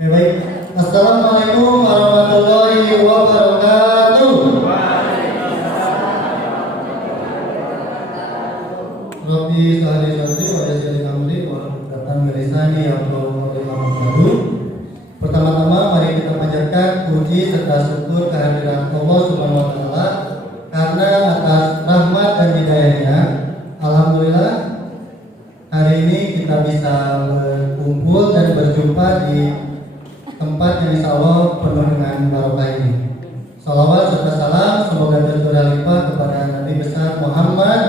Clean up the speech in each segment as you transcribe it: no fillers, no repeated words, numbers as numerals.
Baik. Assalamualaikum warahmatullahi wabarakatuh. Rabbi sholli sadri wa yassir amri wa hlul milisani yafqahu qawli. Pertama-tama mari kita panjatkan puji serta syukur kehadiran Allah Subhanahu wa taala karena atas rahmat dan hidayahnya alhamdulillah hari ini kita bisa berkumpul dan berjumpa di tempat yang insya Allah penuh dengan barokah ini. Salawat serta salam semoga tercurah limpah kepada Nabi besar Muhammad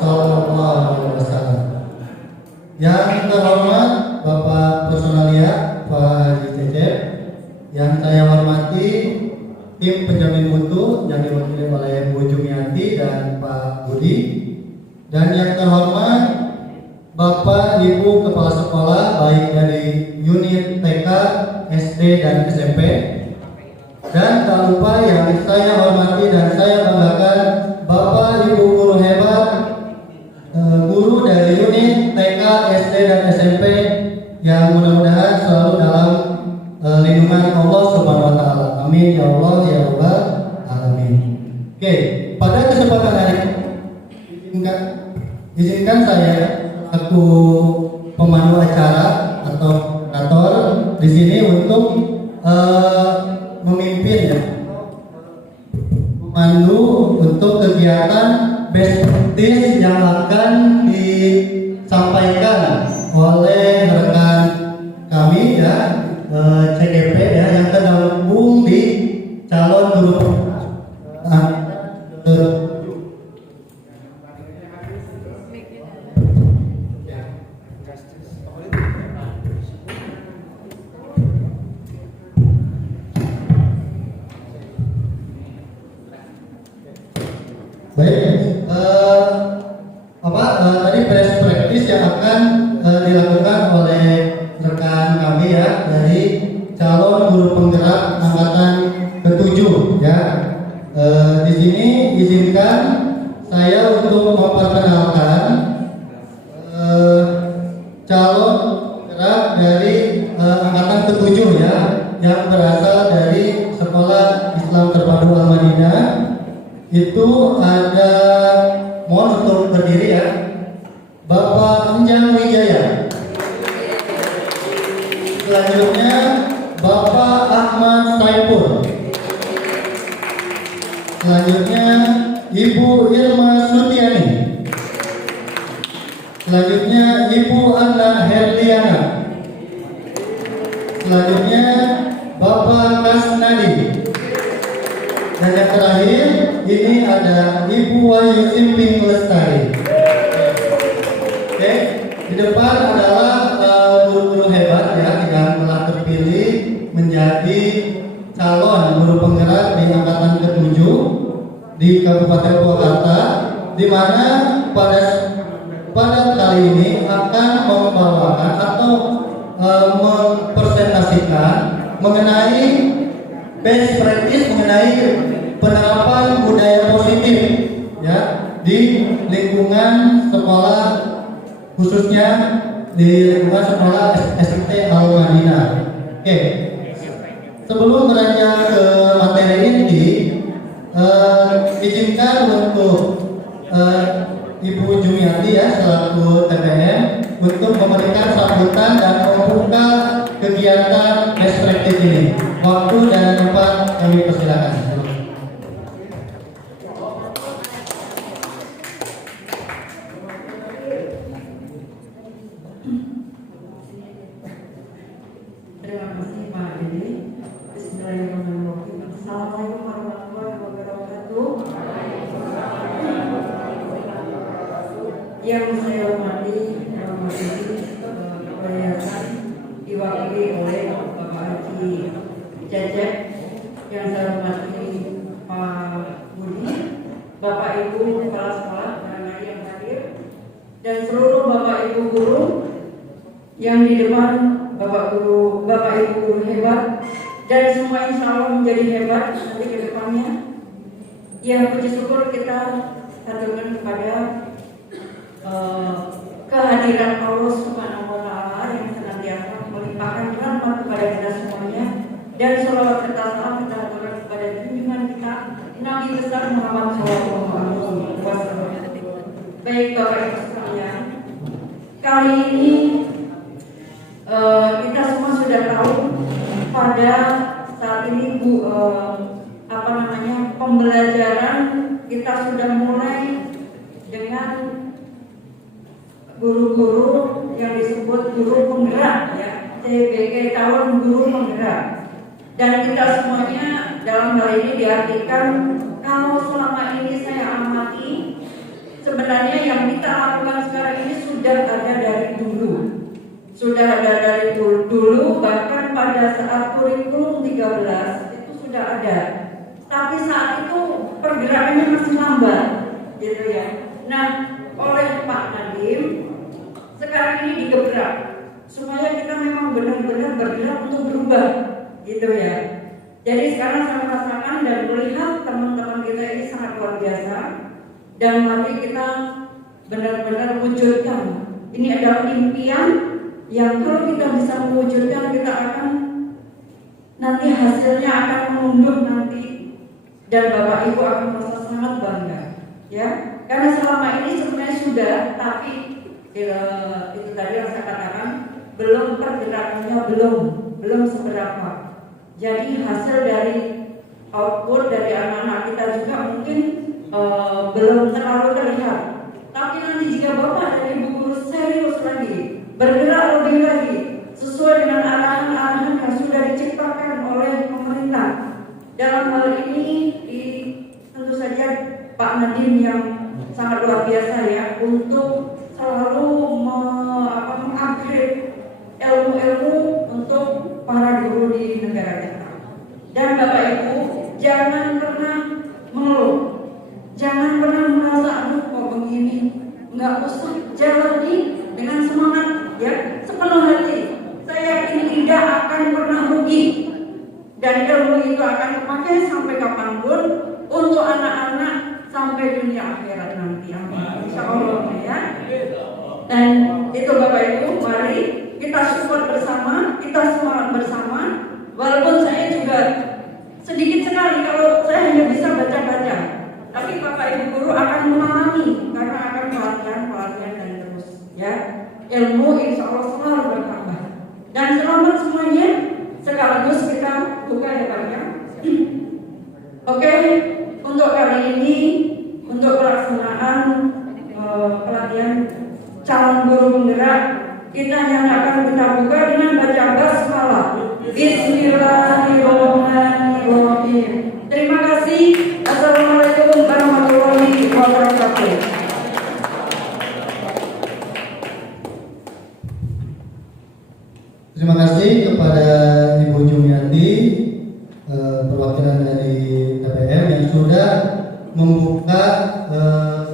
Sallallahu Alaihi Wasallam. Yang terhormat Bapak Personalia Pak Haji Cecep, yang saya hormati tim penjamin mutu yang diwakili oleh Bu Jumiati dan Pak Budi, dan yang terhormat Bapak Ibu Kepala Sekolah baik dari unit TK, SD dan SMP, dan tak lupa yang saya hormati dan saya banggakan Bapak Ibu guru hebat, guru dari unit TK, SD dan SMP yang mudah-mudahan selalu dalam lindungan Allah Subhanahu wa taala. Amin ya Allah ya rabbal alamin. Oke, pada kesempatan hari ini izinkan saya aku pemandu acara atau moderator di sini untuk memimpin ya, memandu untuk kegiatan best practice yang akan disampaikan oleh rekan kami ya, CGP ya, yang tergabung di calon guru. Baik, tadi best practice yang akan dilakukan oleh rekan kami ya dari calon guru penggerak angkatan ke-7 ya. Di sini izinkan saya untuk memperkenalkan calon penggerak dari angkatan ke-7 ya, yang berasal dari Sekolah Islam Terpadu Al-Madinah. Itu ada, mohon untuk berdiri ya, Bapak Enjang Wijaya. Selanjutnya Bapak Ahmad Saipul. Selanjutnya Ibu Irma Sutiani. Selanjutnya Ibu Anna Herliana. Selanjutnya Bapak Kasnadi. Dan yang terakhir ini ada Ibu Wahyu Simping Lestari. Oke, di depan adalah guru-guru hebat ya yang telah terpilih menjadi calon guru penggerak di angkatan ke-7 di Kabupaten Purwakarta, di mana pada kali ini akan membawakan atau mempresentasikan mengenai best practice mengenai penerapan budaya positif ya di lingkungan sekolah, khususnya di lingkungan sekolah SMT Al-Madinah. Oke, sebelum beranjak ke materi inti, izinkan untuk Ibu Jumiati ya selaku TPM untuk memberikan sambutan dan membuka kegiatan best practice ini. Waktu dan tempat kami persilakan. Terima kasih Pak Dede. Bismillahirrahmanirrahim. Assalamualaikum warahmatullahi wabarakatuh. Yang saya hormati perhiasan diwakili oleh Bapak Haji Cecep, yang saya hormati Pak Budi, Bapak Ibu Kepala Sekolah barangkali yang hadir, dan seluruh Bapak Ibu guru yang di depan, Bapak Ibu guru hebat, dan semua insya Allah menjadi hebat nanti ke depannya. Ya, puji syukur kita haturkan kepada kehadiran Allah Subhanahu wa taala yang senantiasa melimpahkan rahmat kepada kita semua guru penggerak ya, CBG calon guru penggerak. Dan kita semuanya dalam hal ini diartikan kalau selama ini saya amati sebenarnya yang kita lakukan sekarang ini sudah ada dari dulu. Sudah ada dari dulu, bahkan pada saat kurikulum 13 itu sudah ada. Tapi saat itu pergerakannya masih lambat, gitu ya. Nah, oleh Pak Nadiem sekarang ini digebrak supaya kita memang benar-benar bergerak untuk berubah, gitu ya. Jadi sekarang saya merasakan dan melihat teman-teman kita ini sangat luar biasa, dan mari kita benar-benar wujudkan. Ini adalah impian yang kalau kita bisa mewujudkan, kita akan nanti hasilnya akan menunjuk nanti, dan Bapak Ibu akan merasa sangat bangga, ya. Karena selama ini sebenarnya sudah, tapi itu tadi yang saya katakan belum pergerakannya belum seberapa. Jadi hasil dari output dari anak-anak kita juga mungkin belum terlalu terlihat. Tapi nanti jika Bapak dan Ibu guru serius lagi, bergerak lebih lagi sesuai dengan arahan-arahan yang sudah diciptakan oleh pemerintah. Dalam hal ini tentu saja Pak Nadiem yang sangat luar biasa ya, untuk selalu mengupgrade ilmu-ilmu untuk para guru di negara kita. Dan Bapak Ibu jangan pernah mengeluh, jangan pernah merasa aduh kok begini, nggak usah, jalani dengan semangat ya, sepenuh hati. Saya yakin tidak akan pernah rugi, dan ilmu itu akan dipakai sampai kapanpun untuk anak-anak sampai dunia akhirat nanti. Insya Allah ya. Dan itu Bapak Ibu, mari kita support bersama, kita semangat bersama. Walaupun saya juga sedikit sekali kalau saya hanya bisa baca-baca, tapi Bapak Ibu guru akan memahami karena akan pelatihan dan terus ya. Ilmu insya Allah selalu bertambah. Dan selamat semuanya, sekaligus kita buka ya Pak ya. Oke, untuk kali ini untuk pelaksanaan pelatihan calon guru penggerak, kita nyatakan kita buka dengan baca basmalah. Bismillahirrahmanirrahim. Terima kasih. Assalamualaikum warahmatullahi wabarakatuh. Terima kasih kepada Ibu Jumiati, perwakilan dari TPM yang sudah membuka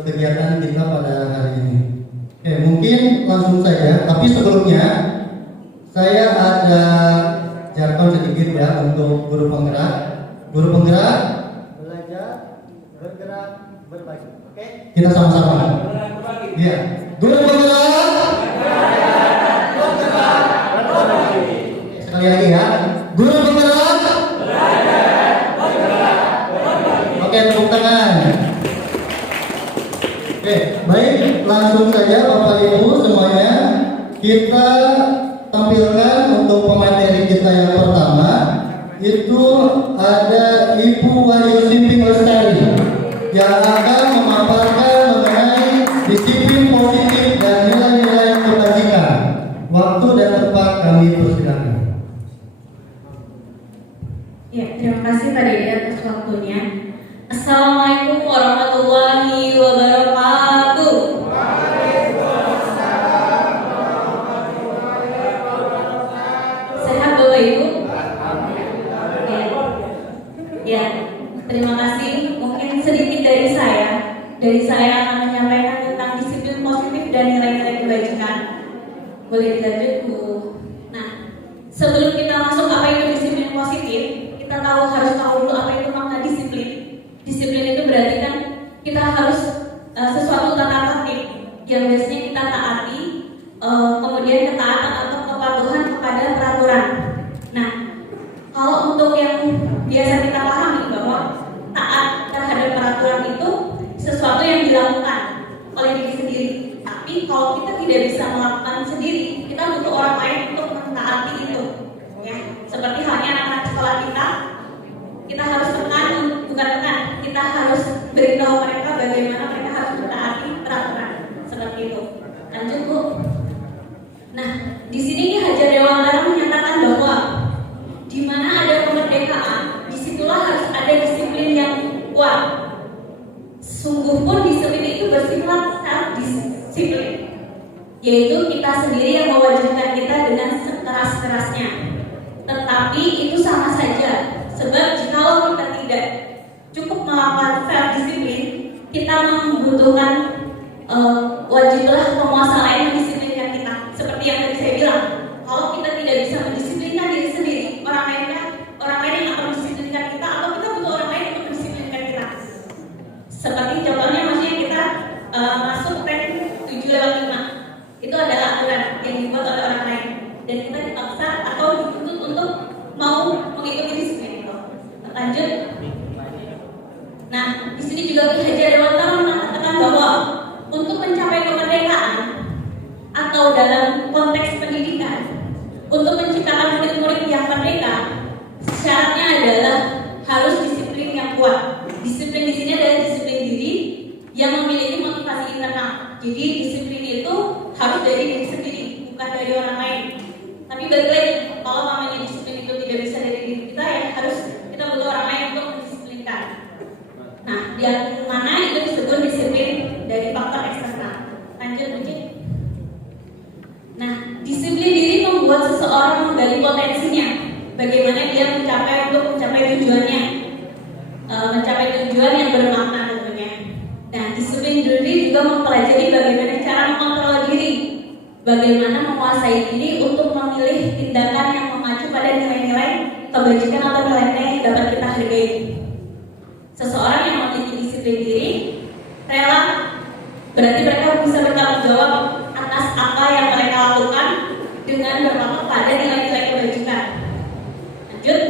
kegiatan kita pada hari ini. Oke, mungkin langsung saja, tapi sebelumnya saya ada jargon sedikit ya untuk guru penggerak. Guru penggerak belajar, bergerak, berbagi. Oke, kita sama-sama. Iya, guru penggerak. Sekali lagi ya, guru penggerak. Oke, tepuk tangan. Oke, baik, langsung saja Bapak Ibu semuanya, kita tampilkan untuk pemateri kita yang pertama. Itu ada Ibu Wahyu Simping Lestari yang akan memaparkan mengenai disiplin positif dan nilai-nilai kebajikan. Waktu dan tempat kami persilakan. Ya, terima kasih Pak Dede atas waktunya. Assalamualaikum warahmatullahi wabarakatuh. Sehat Bapak Ibu? Ya, terima kasih. Mungkin sedikit dari saya. Akan menyampaikan tentang disiplin positif dan nilai-nilai kebajikan. Boleh dilanjut Bu? Nah, sebelum kita masuk apa itu disiplin positif, kita harus tahu dulu apa itu makna disiplin. Disiplin itu berarti kan kita harus sesuatu tata tertib yang biasanya kita taati, kemudian ketaatan atau kepatuhan kepada peraturan. Nah, kalau untuk yang biasa kita pahami bahwa taat terhadap peraturan itu sesuatu yang dilakukan oleh diri sendiri. Tapi kalau kita tidak bisa melakukan sendiri, kita butuh orang lain untuk mentaati itu. Ya, seperti halnya anak-anak sekolah kita harus kita harus beritahu mereka bagaimana mereka kita membutuhkan wajiblah penguasa lain mendisiplinkan kita. Seperti yang tadi saya bilang, kalau kita tidak bisa mendisiplinkan diri sendiri, orang lain yang akan mendisiplinkan kita, atau kita butuh orang lain untuk mendisiplinkan kita. Seperti contohnya, maksudnya kita masuk rank 7/5, itu adalah aturan yang dibuat oleh orang lain, dan kita dipaksa atau dituntut untuk mau mengikuti disiplin itu. Lanjut. Nah, di sini juga Ki Haji Dewantara mengatakan bahwa untuk mencapai kemerdekaan atau dalam konteks pendidikan, untuk menciptakan murid-murid yang merdeka, syaratnya adalah harus disiplin yang kuat. Disiplin di sini adalah disiplin diri yang memiliki motivasi internal. Jadi disiplin itu harus dari diri sendiri, bukan dari orang lain. Tapi balik lagi, kalau namanya disiplin itu tidak bisa dari diri kita, ya harus kita butuh orang lain untuk mendisiplinkan. Nah, yang mana itu disebut disiplin dari faktor eksternal. Lanjut, lanjut. Nah, disiplin diri membuat seseorang menggali potensinya, bagaimana dia mencapai tujuannya, mencapai tujuan yang bermakna tentunya. Nah, disiplin diri juga mempelajari bagaimana cara mengontrol diri, bagaimana menguasai diri untuk memilih tindakan yang mengacu pada nilai-nilai kebajikan atau nilai-nilai yang dapat kita hargai. Seseorang yang memiliki disiplin diri rela, berarti mereka bisa bertanggung jawab atas apa yang mereka lakukan dengan berpatokan pada nilai-nilai kebajikan. Lanjut.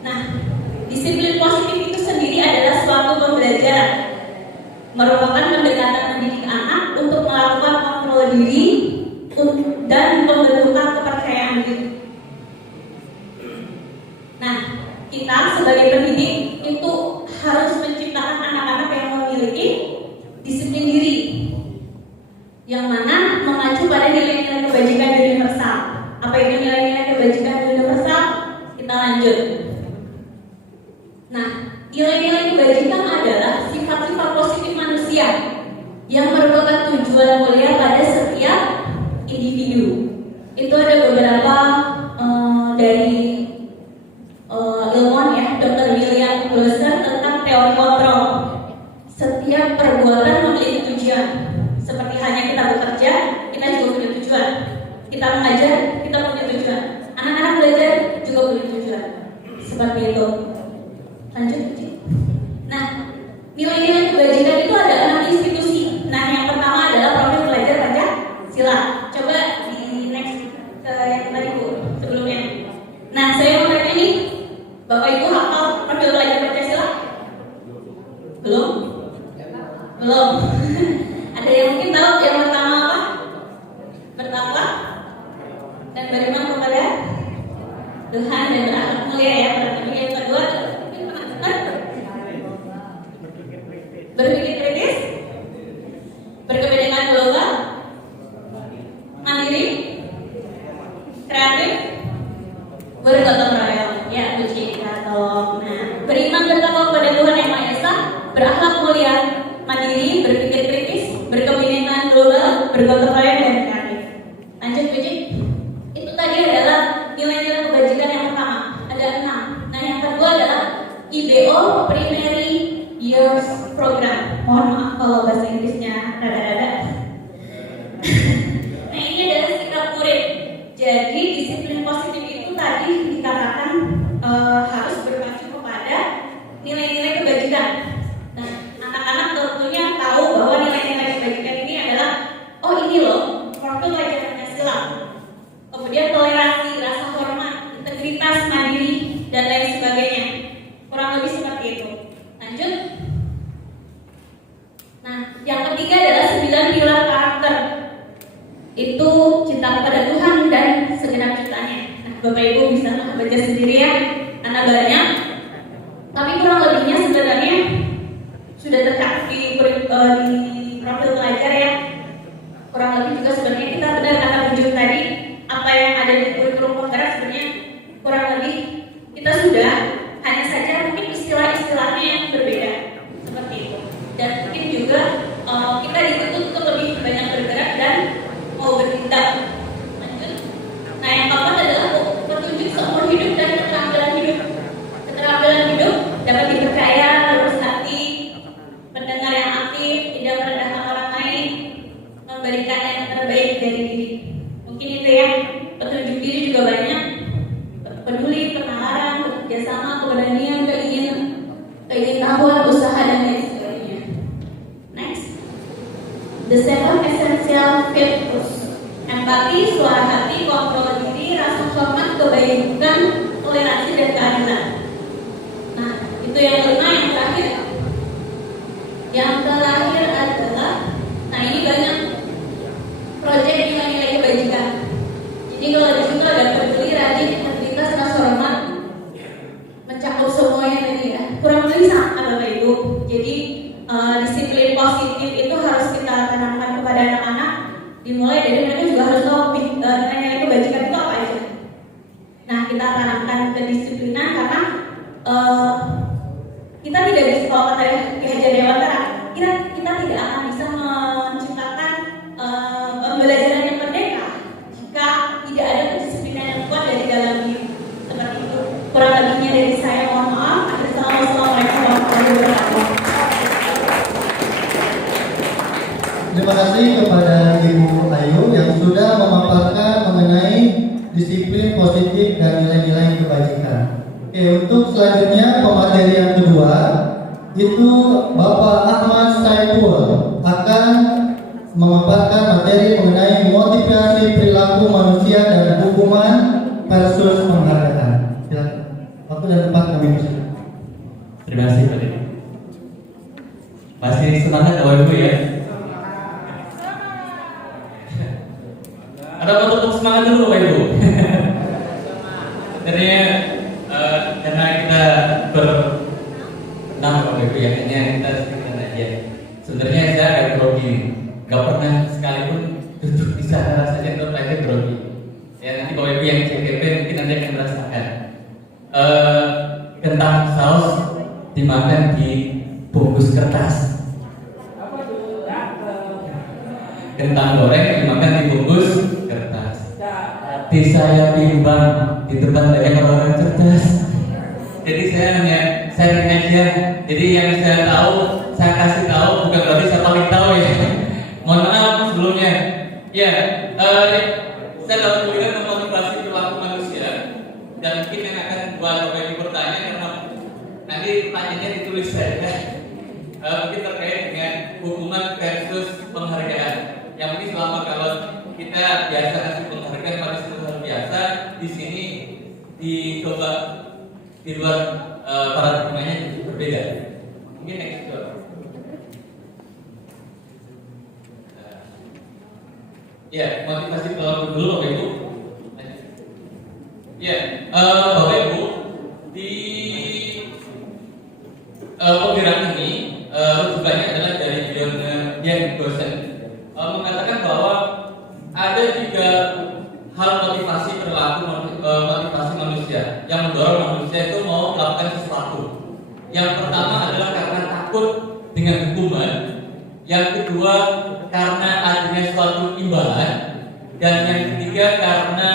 Nah, disiplin positif itu sendiri adalah suatu pembelajaran, merupakan pendekatan mendidik anak untuk melakukan kontrol diri dan pembentukan kepercayaan diri. Nah, kita sebagai pendidik itu harus menciptakan anak-anak yang memiliki disiplin diri, yang mana mengacu pada nilai-nilai kebajikan universal. Apa itu nilai-nilai kebajikan universal? Kita lanjut. Nah, nilai-nilai kebajikan adalah sifat-sifat positif manusia yang merupakan tujuan mulia pada setiap individu. Itu ada beberapa dari ilmuwan ya, Dr. William Glasser tentang teori kontrol. Setiap perbuatan memiliki tujuan. Seperti hanya kita bekerja, kita juga punya tujuan. Kita mengajar, kita punya tujuan. Anak-anak belajar juga punya tujuan. Seperti itu. Lanjut. Nah, nilai-nilai kebajikan itu adalah institusi. Nah, yang pertama adalah profil pelajar Pancasila. Coba di next ke yang tadi Bu, sebelumnya. Nah, saya mau tanya nih, Bapak Ibu hafal profil pelajar Pancasila? Belum? Belum. Ada yang mungkin tahu yang pertama apa? Bertakwa dan beriman kepada Tuhan dan berakhlak mulia ya. Yang kedua, berpikir kritis, berkepentingan global, mandiri, kreatif, bergotong royong. Ya, puji tolong. Nah, beriman bertakwa kepada Tuhan yang Maha Esa, berakhlak mulia, mandiri, berpikir kritis, berkepentingan global, bergotong royong dan kreatif. Lanjut, puji. Itu tadi adalah nilai-nilai kebajikan yang pertama. Ada 6. Nah, yang kedua adalah IBO Primary Years Program. Mohon maaf kalau bahasa Inggrisnya rada-rada. Nah, ini adalah sikap murid. Jadi disiplin positif itu tadi dikatakan harus berpacu kepada nilai-nilai kebajikan. Nah, anak-anak tentunya tahu bahwa nilai-nilai kebajikan ini adalah, oh ini loh, profil pelajar Pancasila. Kemudian toleransi, rasa hormat, integritas, mandiri, dan lain sebagainya. Kurang lebih seperti itu. Lanjut. Nah, yang ketiga adalah 9 pilar karakter. Itu cinta kepada Tuhan dan segenap ciptaannya. Nah, Bapak Ibu bisa baca sendiri ya, karena banyak. Tapi kurang lebihnya sebenarnya sudah tercakup di profil pelajar ya. Kurang lebih juga sebenarnya kita benar kata Bujung tadi, apa yang ada di kurikulum penggerak sebenarnya kurang lebih kita sudah, hanya saja mungkin istilah-istilahnya yang berbeda seperti itu. Dan mungkin juga kita dituntut untuk lebih banyak bergerak dan mau bertindak. Lanjut. Nah, yang keempat adalah petunjuk seumur hidup dan keterampilan hidup. Keterampilan hidup dapat dipercaya, lurus hati, pendengar yang aktif, menunjuk diri juga banyak, peduli, penalaran, kerjasama, keberanian, keingintahuan, usaha dan lain sebagainya. Next, the seven essential virtues: empati, suara hati, kontrol diri, rasa hormat, kebaikan, toleransi dan keadilan. Nah, itu yang kelima. Yang terakhir adalah, nah ini banyak proyek nilai-nilai kebajikan. Jadi kalau di situ ada peduli, rajin, integritas, rasa hormat, mencakup semuanya tadi ya. Kurang lebih sama Bapak Ibu. Jadi disiplin positif itu harus kita tanamkan kepada anak-anak. Dimulai dari mereka juga harus tahu nilai-nilai kebajikan itu apa aja. Nah, kita tanamkan kedisiplinan karena kita tidak bisa, kalau kata Ki Hajar Dewantara, kita tidak akan bisa menciptakan pembelajaran yang merdeka jika tidak ada kedisiplinan yang kuat dari dalam diri. Seperti itu. Kurang lebihnya dari saya, mohon maaf. Assalamualaikum warahmatullahi wabarakatuh. Terima kasih kepada Ibu Ayu yang sudah memaparkan mengenai disiplin positif dan nilai-nilai kebajikan. Oke, untuk selanjutnya pemateri yang kedua itu Bapak Ahmad Saiful akan memaparkan materi mengenai motivasi perilaku manusia dan hukuman versus penghargaan. Silakan. Waktu dan tempat kami persilakan. Terima kasih Pak Dedi. Masih semangat Bapak Ibu ya? Ada untuk semangat dulu Bapak Ibu. Karena kita berenam Bapak Ibu ya, hanya kita sekitar aja. Sebenarnya saya agak grogi, nggak pernah sekalipun duduk di sana rasanya tetap aja grogi. Ya nanti Bapak Ibu yang CTP mungkin nanti akan merasakan. Kentang saus dimakan di bungkus kertas. Kentang goreng dimakan di bungkus kertas. Hati saya bimbang di tempat banyak orang cerdas. Jadi saya hanya sharing aja. Jadi yang saya tahu, saya kasih tahu, bukan berarti saya paling tahu ya. Mohon maaf sebelumnya. Ya, saya dapat kuliah motivasi perilaku manusia. Dan mungkin yang akan buat Bapak Ibu bertanya karena nanti pertanyaannya ditulis saja. Mungkin terkait dengan hukuman versus penghargaan. Yang mungkin selama kalau kita biasa kasih penghargaan pada sesuatu biasa, di sini dicoba di luar paradigmanya berbeda. Mungkin next door. Ya, motivasi perilaku dulu Bapak Ibu. Ya, Bapak Ibu di penggerak ini rujukannya adalah dari Dian dosen mengatakan bahwa ada 3 hal motivasi perilaku motivasi manusia yang mendorong manusia itu mau melakukan sesuatu. Yang pertama adalah karena takut dengan hukuman, yang kedua karena adanya suatu imbalan, dan yang ketiga karena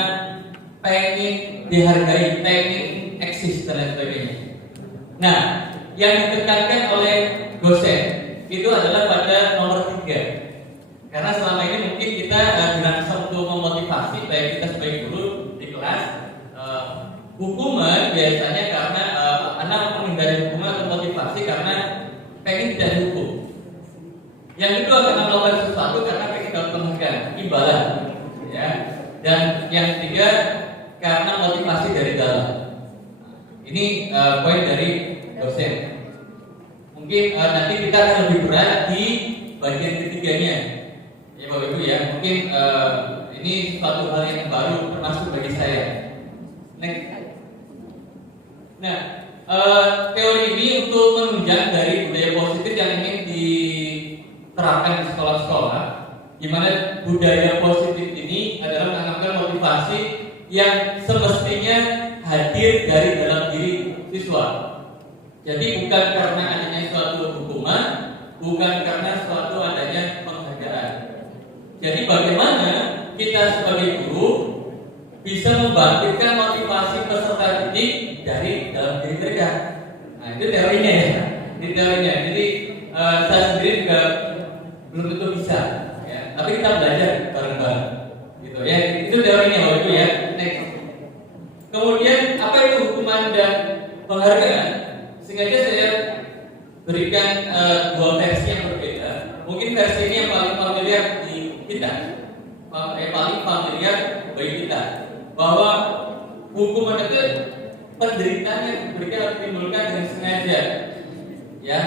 pengen dihargai, pengen eksis dan lain sebagainya. Nah, yang ditekankan oleh dosen itu adalah pada nomor 3. Karena selama ini mungkin kita dirancang untuk memotivasi baik kita sebagai guru di kelas. Hukuman biasanya karena anak menghindari hukuman atau motivasi karena pengen tidak dihukum. Yang kedua karena melakukan sesuatu karena pengen dapat penghargaan, imbalan, ya. Dan yang ketiga karena motivasi dari dalam. Ini poin dari dosen. Mungkin nanti kita akan lebih berat di bagian ketiganya, ya Bapak Ibu ya. Mungkin ini suatu hal yang baru termasuk bagi saya. Next. Nah, teori ini untuk menunjang dari budaya positif yang ingin diterapkan di sekolah-sekolah, di mana budaya positif ini adalah menanamkan motivasi yang semestinya hadir dari dalam diri siswa. Jadi bukan karena adanya suatu hukuman, bukan karena suatu adanya penghargaan. Jadi bagaimana kita sebagai guru bisa membangkitkan motivasi peserta didik dari dalam diri mereka. Nah itu teorinya ya. Ini teorinya. Jadi saya sendiri juga belum tentu bisa, ya. Tapi kita belajar bareng-bareng, gitu ya. Itu teorinya Bapak Ibu ya. Next. bahwa hukuman itu penderitaan yang diberikan atau ditimbulkan dengan sengaja. Ya,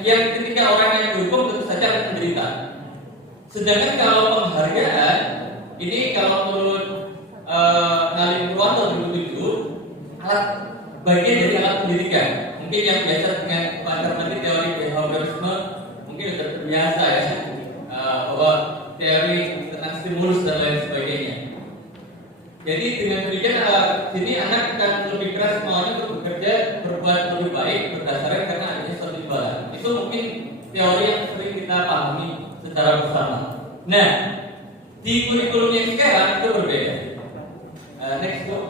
yang ketika orang yang dihukum tentu saja akan menderita. Sedangkan kalau penghargaan ini kalau menurut Nalim Purwanto 2007 alat bagian dari alat pendidikan. Mungkin yang biasa dengan materi teori behaviorisme mungkin sudah terbiasa ya, bahwa teori tentang stimulus dan lain sebagainya. Jadi dengan demikian sini anak akan lebih keras semuanya untuk bekerja berbuat lebih baik berdasarkan karena adanya suatu imbalan. Itu mungkin teori yang sering kita pahami secara bersama. Nah, di kurikulum yang sekarang itu berbeda. Next book.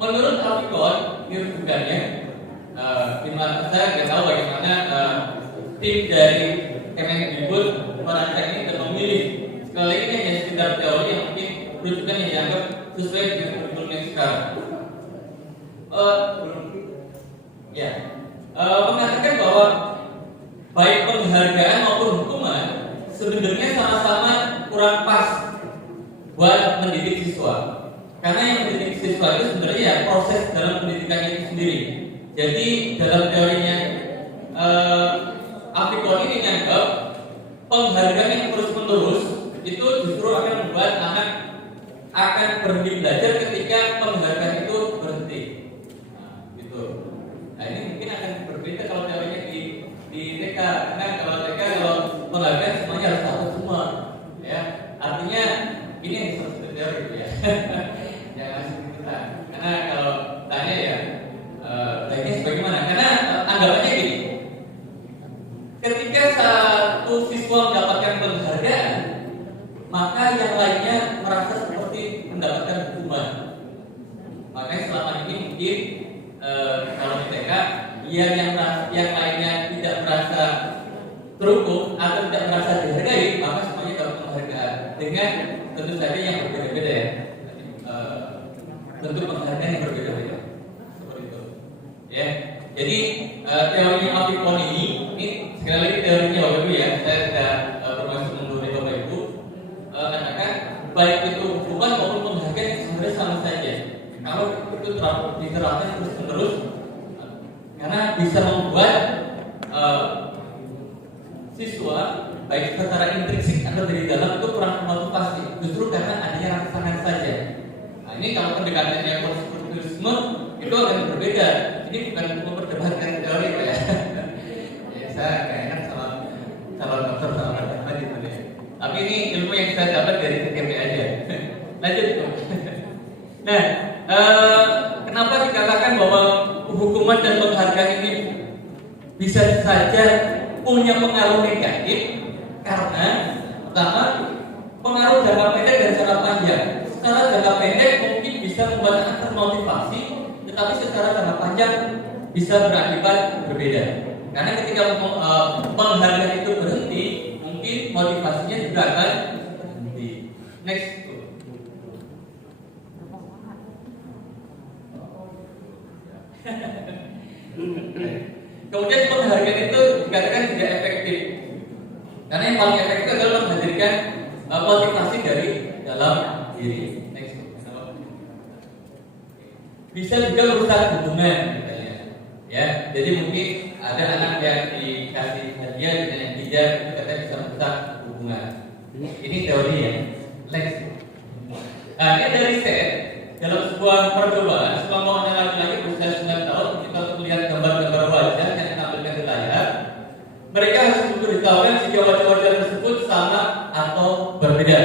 Menurut Alfikon, ini rujukannya, di mana saya nggak tahu bagaimana tim dari Kemendikbud merancang ini dan memilih. Sekali lagi ini hanya sekedar teori yang mungkin rujukan yang dianggap sesuai dengan kurikulum yang sekarang. Mengatakan bahwa baik penghargaan maupun hukuman sebenarnya sama-sama kurang pas buat mendidik siswa. Karena yang mendidik siswa itu sebenarnya ya proses dalam pendidikannya itu sendiri. Jadi dalam teorinya Apikon ini menganggap penghargaan yang terus-menerus itu justru akan membuat anak akan berhenti belajar ketika penghargaan itu berhenti. Gitu. Nah ini mungkin akan berbeda kalau teorinya di TK. Karena kalau TK kalau penghargaan semuanya harus satu semua. Ya, artinya ini yang disebut teori gitu ya. Jangan kita. Karena kalau tanya ya baiknya sebagaimana? Karena anggapannya gini. Ketika satu siswa mendapatkan penghargaan, maka yang lainnya merasa seperti mendapatkan hukuman. Makanya selama ini mungkin kalau di TK, yang lainnya tidak merasa terhukum atau tidak merasa dihargai, maka semuanya dapat penghargaan. Dengan tentu saja yang berbeda-beda ya. Bentuk penghargaan yang berbeda-beda. Seperti itu. Ya. Jadi teorinya Apikon ini sekali lagi teorinya Bapak Ibu ya, saya tidak bermaksud menggurui Bapak Ibu, katakan baik itu hukuman maupun penghargaan sebenarnya sama saja. Kalau itu diterapkan terus-menerus, karena bisa membuat siswa baik secara intrinsik atau dari dalam itu kurang termotivasi, justru karena adanya rangsangan saja. Nah ini kalau pendekatannya konstruktivisme itu akan berbeda. Ini bukan memperdebatkan teori ya. Ya saya nggak enak sama calon dokter sama teman gitu ya. Tapi ini ilmu yang saya dapat dari TKP aja. Lanjut. Nah, kenapa dikatakan bahwa hukuman dan penghargaan ini bisa saja punya pengaruh negatif? Karena pertama pengaruh jangka pendek dan jangka panjang. Secara jangka pendek mungkin bisa membuat anak termotivasi, tetapi secara jangka panjang bisa berakibat berbeda. Karena ketika penghargaan itu berhenti, mungkin motivasinya juga akan berhenti. Next. Kemudian penghargaan itu dikatakan tidak efektif. Karena yang paling efektif adalah menghadirkan motivasi dari dalam diri. Next. Bisa juga merusak hubungan, ya. Jadi mungkin ada anak yang dikasih hadiah dan yang tidak, itu katanya bisa merusak hubungan. Ini teori ya. Next. Nah, ini dari riset dalam sebuah percobaan, sekelompok anak laki-laki berusia 9 tahun kita melihat gambar-gambar wajah yang ditampilkan di layar. Mereka harus memberitahukan jika wajah-wajah tersebut sama atau berbeda.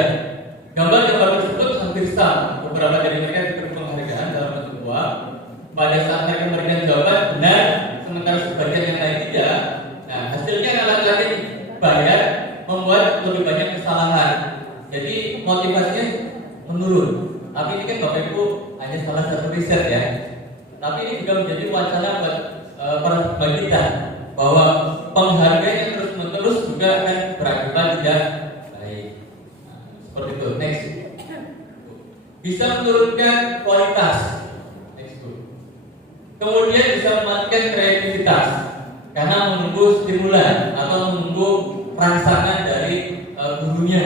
Gambar-gambar tersebut hampir sama. Beberapa dari mereka diberi penghargaan dalam bentuk uang. Pada saat mereka memberikan jawaban benar, sementara sebagian yang lain tidak. Nah, hasilnya laki-laki dibayar membuat lebih banyak kesalahan. Jadi motivasinya menurun. Tapi ini kan Bapak Ibu hanya salah satu riset ya. Tapi ini juga menjadi wacana buat para kita bahwa penghargaan yang terus-menerus juga akan berakibat tidak baik. Nah, seperti itu. Next. Bisa menurunkan kualitas. Next. Kemudian bisa mematikan kreativitas karena menunggu stimulan atau menunggu rangsangan dari gurunya.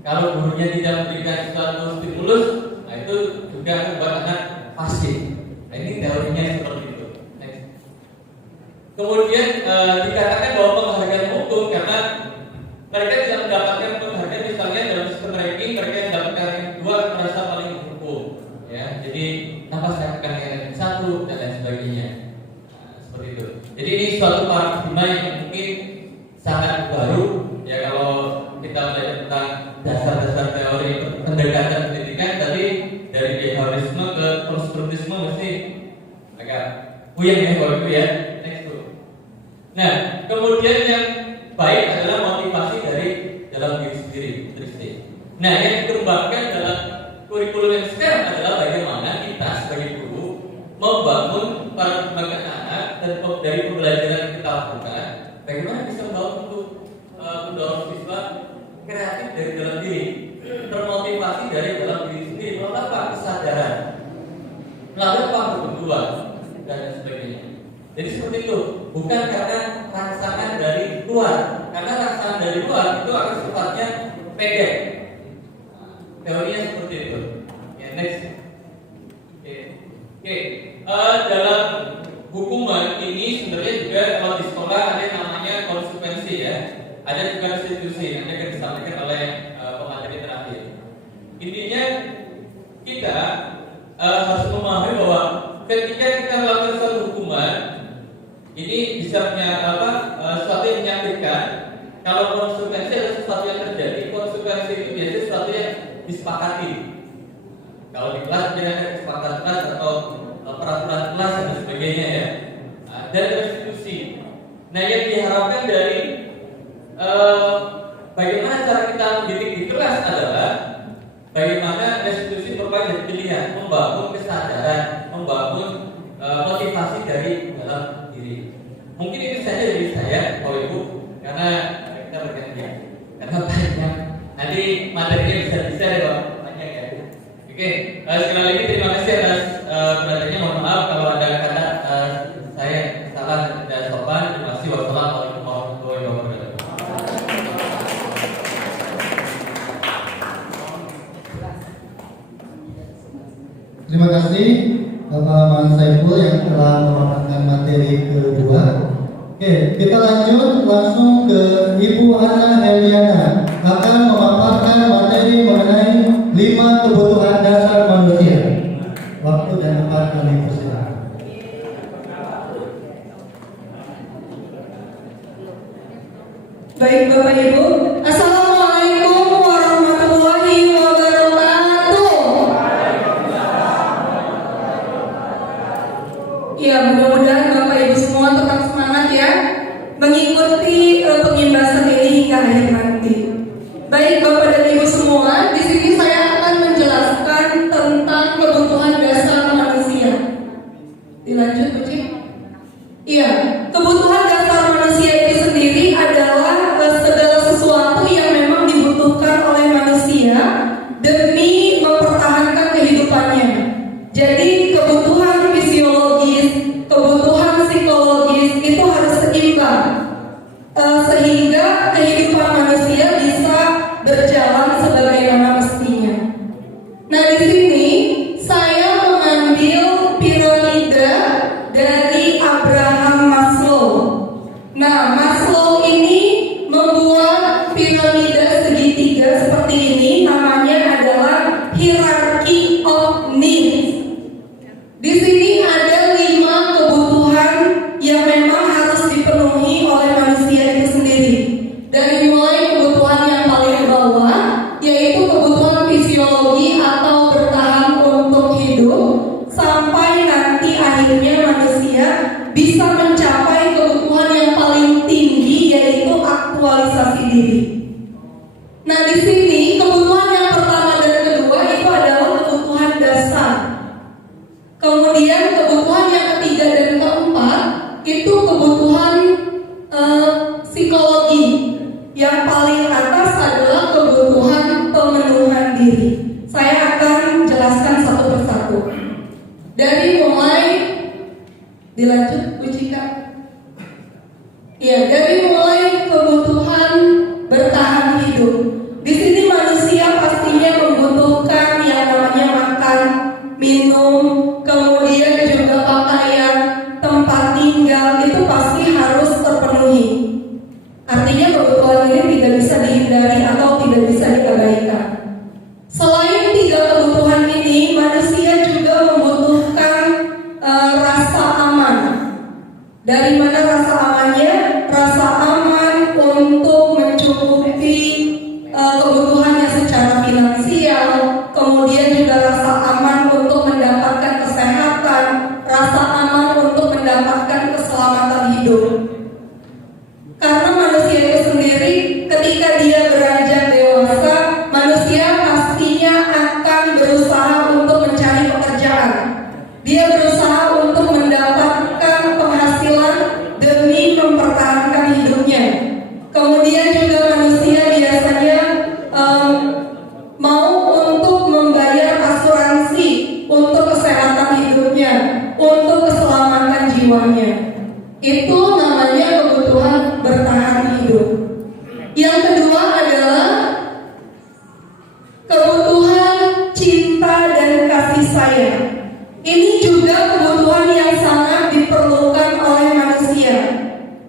Kalau gurunya tidak memberikan suatu stimulus, nah itu itu juga membuat anak pasif. Nah, ini teorinya seperti itu. Next. Kemudian dikatakan bahwa penghargaan hukum karena mereka tidak mendapatkan penghargaan misalnya dalam sistem ranking mereka yang mendapatkan ranking 2 merasa paling hukum, ya. Jadi tanpa saya akan ranking 1 dan lain sebagainya. Seperti itu. Jadi ini suatu paradigma yang mungkin sangat baru ya kalau kita belajar tentang dasar-dasar teori pendekatan pendidikan tadi dari behaviorisme ke konstruktivisme mesti agak puyeng ya kalau itu ya. Next tuh. Nah, kemudian yang baik adalah motivasi dari dalam diri sendiri. Nah, yang dikembangkan dalam kurikulum yang sekarang adalah bagaimana kita sebagai guru membangun paradigma anak dan dari pembelajaran yang kita lakukan, bagaimana bisa membangun untuk mendorong siswa kreatif dari dalam diri, termotivasi dari dalam diri sendiri, melalui kesadaran, melalui pengetahuan dan sebagainya. Jadi seperti itu, bukan karena rangsangan dari luar, karena rangsangan dari luar itu akan sifatnya pendek. Teorinya seperti itu. Ya, next. Oke. Dalam hukuman ini sebenarnya juga kalau di sekolah ada yang namanya konsekuensi ya. Ada juga restitusi yang akan disampaikan oleh pemateri terakhir. Intinya kita harus memahami bahwa ketika kita melakukan suatu hukuman ini bisa punya sesuatu yang menyakitkan. Kalau konsekuensi adalah sesuatu yang terjadi, konsekuensi itu biasanya sesuatu yang disepakati. Kalau di kelas dia ada kesepakatan kelas atau peraturan kelas dan sebagainya ya. Dan restitusi. Nah, yang diharapkan dari bagaimana cara kita mendidik di kelas adalah bagaimana restitusi merupakan pilihan, membangun kesadaran, membangun motivasi dari dalam diri. Mungkin itu saja dari saya, Bapak Ibu, karena kita bergantian. Karena banyak. Nanti materinya bisa ya, Pak. Banyak ya. Oke, sekali lagi terima kasih atas perhatiannya. Mohon maaf kalau ada kata saya salah dan tidak sopan. Terima kasih. Wassalamualaikum warahmatullahi wabarakatuh. Terima kasih Bapak Man Saiful yang telah memaparkan materi kedua. Oke, kita lanjut langsung ke Ibu Hana Heliana akan memaparkan materi mengenai 5 kebutuhan dasar manusia. Waktu dan tempat kami persilakan. Baik Bapak Ibu, Assalamualaikum warahmatullahi wabarakatuh. Ya, mudah-mudahan Bapak Ibu semua tetap semangat ya mengikuti pengimbasan ini hingga akhir nanti. Baik Bapak dan Ibu semua, di sini saya akan menjelaskan tentang kebutuhan dasar manusia. Dilanjut, Bu Cik? Iya, kebutuhan dasar manusia itu sendiri adalah segala sesuatu yang memang dibutuhkan oleh manusia demi mempertahankan kehidupannya. Jadi kebutuhan fisiologis, kebutuhan psikologis itu harus seimbang sehingga kehidupan manusia bisa berjalan sebagaimana mestinya. Nah, di sini saya mengambil piramida dari Abraham Maslow. Nah, Maslow ini membuat piramida segitiga seperti ini, namanya adalah hierarchy of needs. Di sini ada 5 kebutuhan yang memang harus dipenuhi oleh manusia itu sendiri. Dari mulai kebutuhan yang paling bawah, yaitu kebutuhan fisiologi atau bertahan untuk hidup, sampai nanti akhirnya manusia bisa mencapai kebutuhan yang paling tinggi, yaitu aktualisasi diri. Nah, di sini kebutuhan yang pertama dan kedua itu adalah kebutuhan dasar. Kemudian kebutuhan yang ketiga dan keempat itu kebutuhan psikologi. Yang paling atas adalah kebutuhan pemenuhan diri. Saya akan jelaskan satu persatu. Dari mulai dilanjut, Bu Cika. Ya, dari mulai kebutuhan bertahan hidup. Di sini manusia pastinya membutuhkan yang namanya makan, minum, kemudian juga pakaian, tempat tinggal itu pasti harus terpenuhi. Artinya kebutuhan ini tidak bisa dihindari atau tidak bisa diabaikan. Selain tiga kebutuhan ini, manusia juga membutuhkan rasa aman. Dari mana rasa amannya? Rasa aman untuk mencukupi kebutuhannya secara finansial, kemudian juga rasa aman untuk mendapatkan kesehatan, rasa aman untuk mendapatkan keselamatan hidup. Karena manusia itu sendiri ketika dia beranjak dewasa, manusia pastinya akan berusaha untuk mencari pekerjaan. Dia berusaha untuk mendapatkan penghasilan demi mempertahankan hidupnya. Kemudian juga manusia biasanya mau untuk membayar asuransi untuk kesehatan hidupnya, untuk keselamatan jiwanya. Itu namanya kebutuhan bertahan hidup. Yang kedua adalah kebutuhan cinta dan kasih sayang. Ini juga kebutuhan yang sangat diperlukan oleh manusia.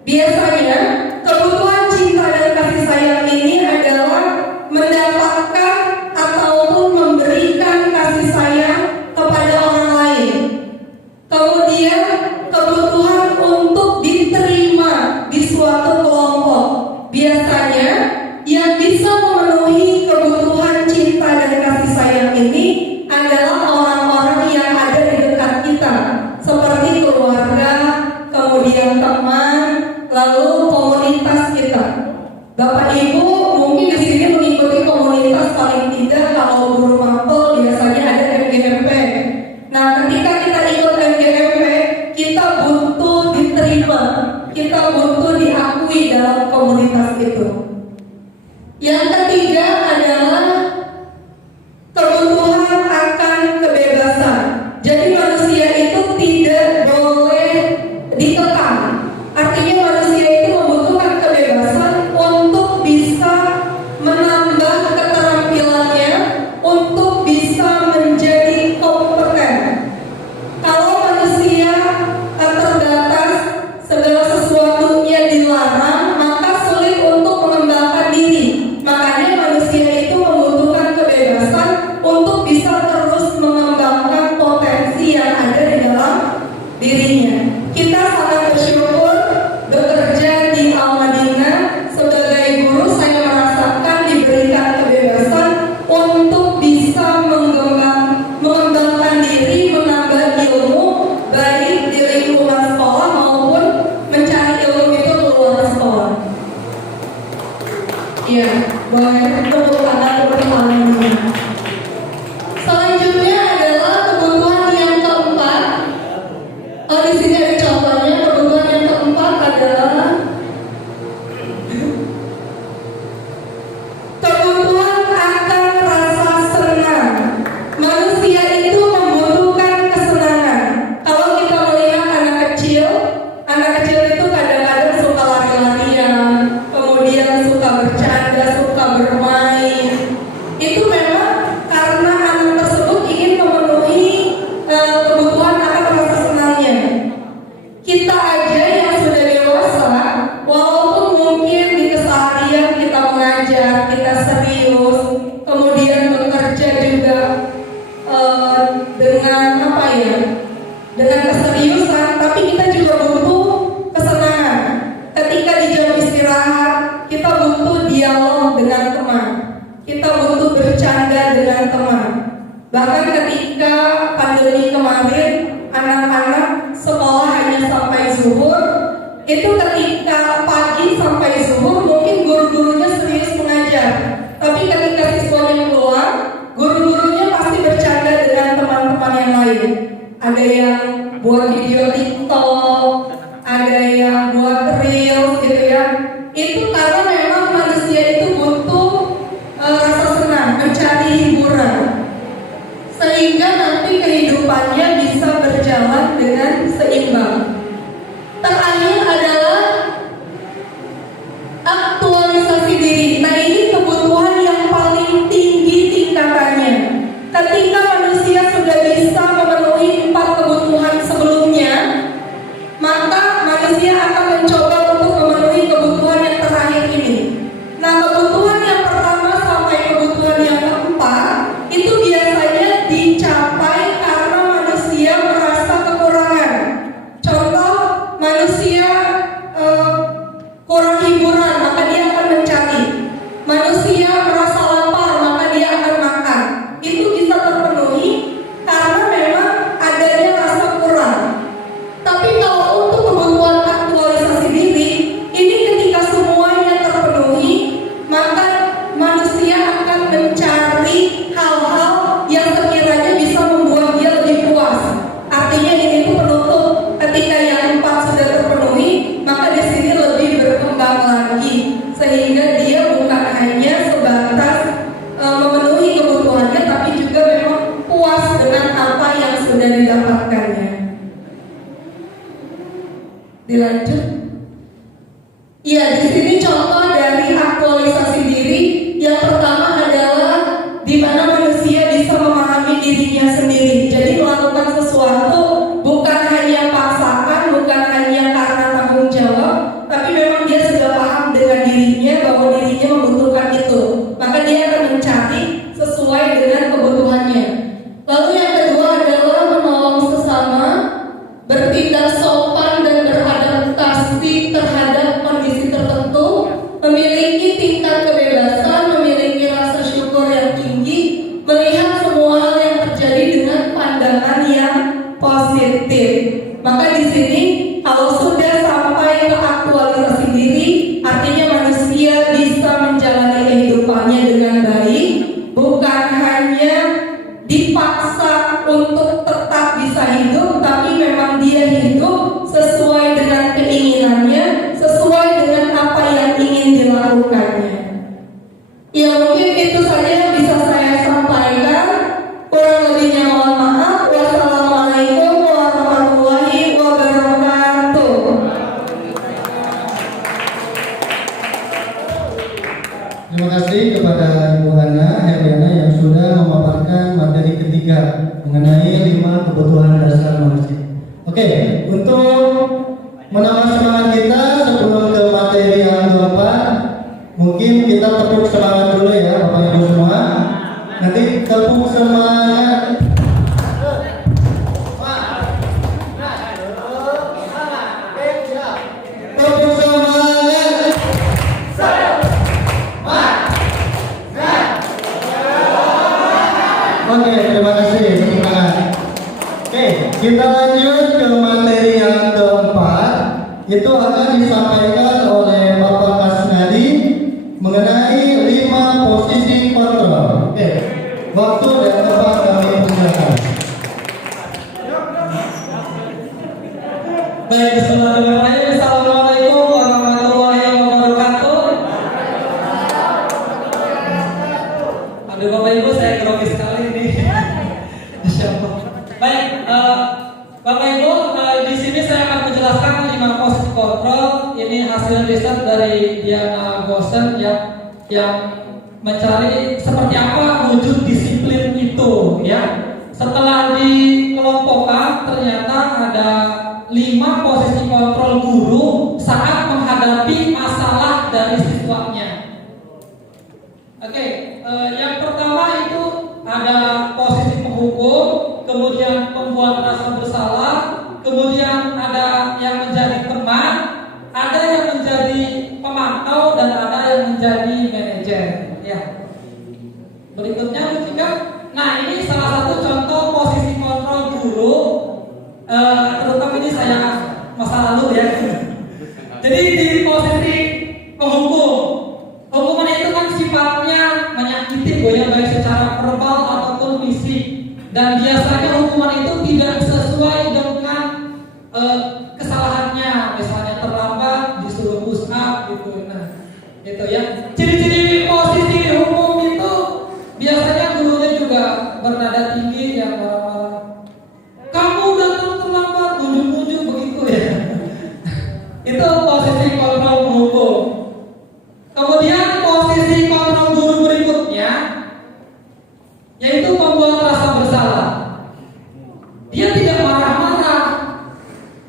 Biasanya kebutuhan cinta dan kasih sayang ini adalah mendapatkan ataupun memberikan kasih sayang kepada orang lain. Kemudian kebutuhan untuk diterima di suatu kelompok. Biasanya yang bisa memenuhi kebutuhan cinta dan kasih sayang ini adalah orang-orang yang ada di dekat kita, seperti keluarga, kemudian teman, lalu komunitas kita. Bapak Ibu mungkin di sini mengikuti komunitas, paling tidak kalau guru mapel biasanya ada MGMP. Nah, ketika kita ikut MGMP, kita butuh diterima, kita butuh diakui dalam komunitas itu. Yang ketiga adalah kebutuhan akan kebebasan. Jadi manusia itu tidak boleh dikekang. Artinya manusia itu membutuhkan kebebasan untuk bisa menambah keterampilannya, untuk bisa menjadi kompeten. Kalau manusia terbatas, segala sesuatunya dilarang, maka sulit untuk mengembangkan diri. Makanya manusia itu membutuhkan kebebasan untuk bisa terus mengembangkan potensi yang ada di dalam dirinya. Kita sangat bersyukur bekerja di Al-Madinah sebagai guru. Saya merasakan diberikan kebebasan untuk bisa mengembangkan diri, menambah ilmu baik di lingkungan sekolah maupun mencari ilmu itu keluar sekolah. Iya, boleh tepuk tangan untuk Al-Madinah. Selanjutnya adalah kebutuhan yang keempat. Di sini ada contohnya. Kebutuhan yang keempat adalah kebutuhan akan rasa senang. Manusia itu membutuhkan kesenangan. Kalau kita melihat anak kecil itu kadang-kadang suka lari-larian, kemudian suka bercanda, suka bermain. Itu memang karena anak tersebut ingin memenuhi kebutuhan akan rasa senangnya. Kita aja yang sudah dewasa, walaupun mungkin di keseharian kita mengajar, kita serius, kemudian bekerja juga dengan keseriusan, tapi kita juga butuh kesenangan. Ketika di jam istirahat, kita butuh dialog dengan teman, kita butuh bercanda dengan teman. Bahkan ketika pandemi kemarin, anak-anak sekolah hanya sampai zuhur. Itu ketika pagi sampai zuhur mungkin guru-gurunya serius mengajar, tapi ketika siswanya keluar, guru-gurunya pasti bercanda dengan teman-teman yang lain. Ada yang buat video TikTok, ada yang buat reels gitu ya. Itu karena memang manusia itu butuh rasa senang, mencari hiburan, sehingga nanti kehidupannya bisa berjalan dengan seimbang. Terakhir adalah aktualisasi diri. Nah, ini kebutuhan yang paling tinggi tingkatannya. Ketika manusia sudah bisa memenuhi didapatkannya. Dilanjut. Ya, di sini contoh dari aktualisasi diri. Yang pertama adalah di mana manusia bisa memahami dirinya sendiri. Jadi melakukan sesuatu bukan hanya paksaan, bukan hanya karena tanggung jawab, tapi memang dia sudah paham dengan dirinya bahwa dirinya membutuhkan itu. Maka dia akan mencari sesuai dengan kebutuhannya. Lalu yang kedua adalah menolong sesama, bertindak sopan dan beradaptasi terhadap kondisi tertentu, memiliki tingkat kebebasan, memiliki rasa syukur yang tinggi, melihat semua hal yang terjadi dengan pandangan yang positif. Maka di sini kalau sudah sampai ke aktualisasi diri, artinya manusia bisa menjalani kehidupannya dengan baik, bukan hanya dipaksa untuk tetap bisa hidup, tapi memang dia hidup sesuai dengan keinginannya, sesuai dengan apa yang ingin dilakukannya. Ya, mungkin itu saja yang bisa saya sampaikan. Kurang lebihnya mohon maaf. Wassalamualaikum warahmatullahi wabarakatuh. Terima kasih kepada Ibu Hana Herliana yang sudah memaparkan materi ketiga mengenai 5 kebutuhan dasar manusia. Oke, untuk menambah semangat kita sebelum ke materi yang keempat, mungkin kita tepuk semangat dulu ya Bapak Ibu semua. Nanti tepuk semangat. Tepuk semangat. Oke, terima kasih. Semangat. Oke, kita lanjut ke materi yang keempat. Itu akan disampaikan oleh Bapak Kasnadi mengenai 5 posisi kontrol. Oke, waktu dan tempat kami persilakan. Baik, bismillahirrahmanirrahim. Assalamualaikum warahmatullahi wabarakatuh. Aduh Bapak Ibu, saya grogi sekali ini. Insyaallah. Baik, Bapak Ibu, di sini saya akan menjelaskan 5 posisi kontrol. Ini hasil riset dari Diana Gosen yang mencari seperti apa wujud disiplin itu, ya. Setelah dikelompokkan, ternyata ada 5 posisi kontrol guru saat menghadapi masalah dari siswanya. Oke, yang pertama itu ada posisi penghukum, kemudian pembuat rasa bersalah, kemudian ada yang menjadi teman, ada yang menjadi pemantau, dan ada yang menjadi manajer. Ya. Berikutnya juga, nah ini salah satu contoh posisi kontrol guru. Terutama ini saya masa lalu ya. Jadi di posisi penghukum, hukuman itu kan sifatnya menyakiti ya, baik secara verbal ataupun fisik, dan biasanya hukuman itu tidak sesuai dengan kesalahannya, misalnya terlambat disuruh push up gitu. Nah, itu ya. Ciri-ciri posisi hukum itu biasanya gurunya juga bernada tinggi ya, marah-marah. Kamu datang terlambat, unjuk-unjuk begitu ya. Itu posisi kontrol penghukum. Kemudian posisi kontrol guru berikutnya yaitu membuat rasa bersalah. Dia tidak marah-marah,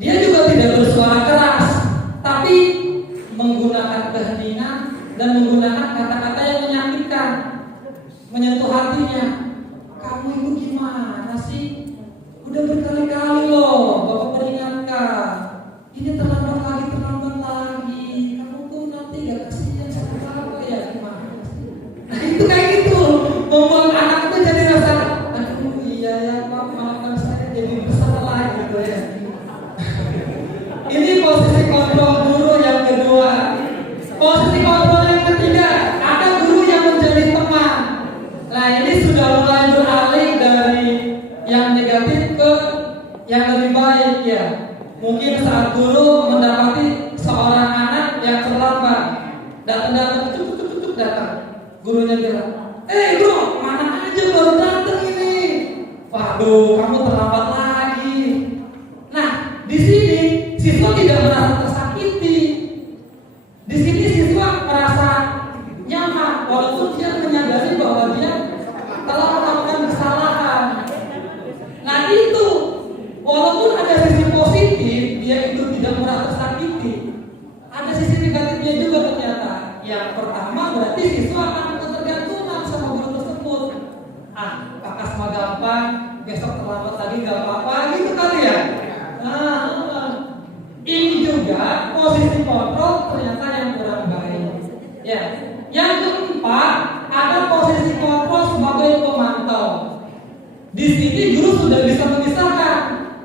dia juga tidak bersuara keras, tapi menggunakan keheningan dan menggunakan kata-kata yang menyakitkan, menyentuh hatinya. Kamu itu gimana sih? Udah berkali-kali loh Bapak peringatkan. Ini terlambat lagi. Kamu tuh nanti gak kasihan seperti apa ya, gimana sih? Nah itu kayak gitu, membuat anak tuh jadi rasa, aduh iya ya Pak, maafkan saya jadi bersalah gitu ya. Ini posisi kontrol guru yang kedua. Posisi kontrol yang ketiga, ada guru yang menjadi teman. Nah ini sudah mulai beralih dari yang negatif ke yang lebih baik ya. Mungkin saat guru mendapati seorang anak yang terlambat, datang, cuk datang. Gurunya bilang, bro, mana aja baru datang ini. Waduh, kamu terlambat lagi.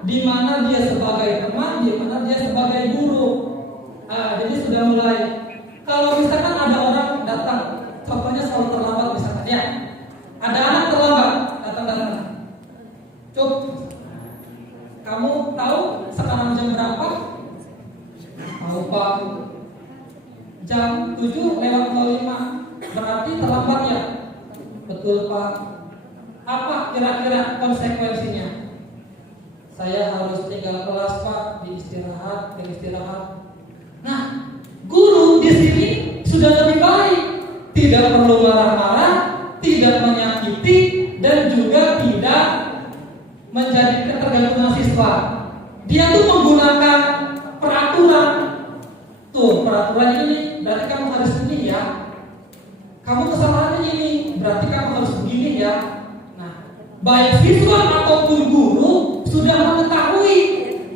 di mana dia sebagai teman, di mana dia sebagai guru. Jadi sudah mulai. Kalau misalkan ada orang datang, contohnya selalu terlambat misalkan ya, ada anak terlambat datang. Cuk, kamu tahu sekarang jam berapa? Tahu Pak. Jam 7:05, berarti terlambat ya? Betul Pak. Apa kira-kira konsekuensinya? Saya harus tinggal kelas Pak, diistirahat. Nah, guru di sini sudah lebih baik, tidak perlu marah-marah, tidak menyakiti, dan juga tidak menjadi ketergantungan siswa. Dia tuh menggunakan peraturan. Tuh, peraturan ini berarti kamu harus begini ya. Kamu kesalahannya ini, berarti kamu harus begini ya. Nah, baik siswa ataupun guru sudah mengetahui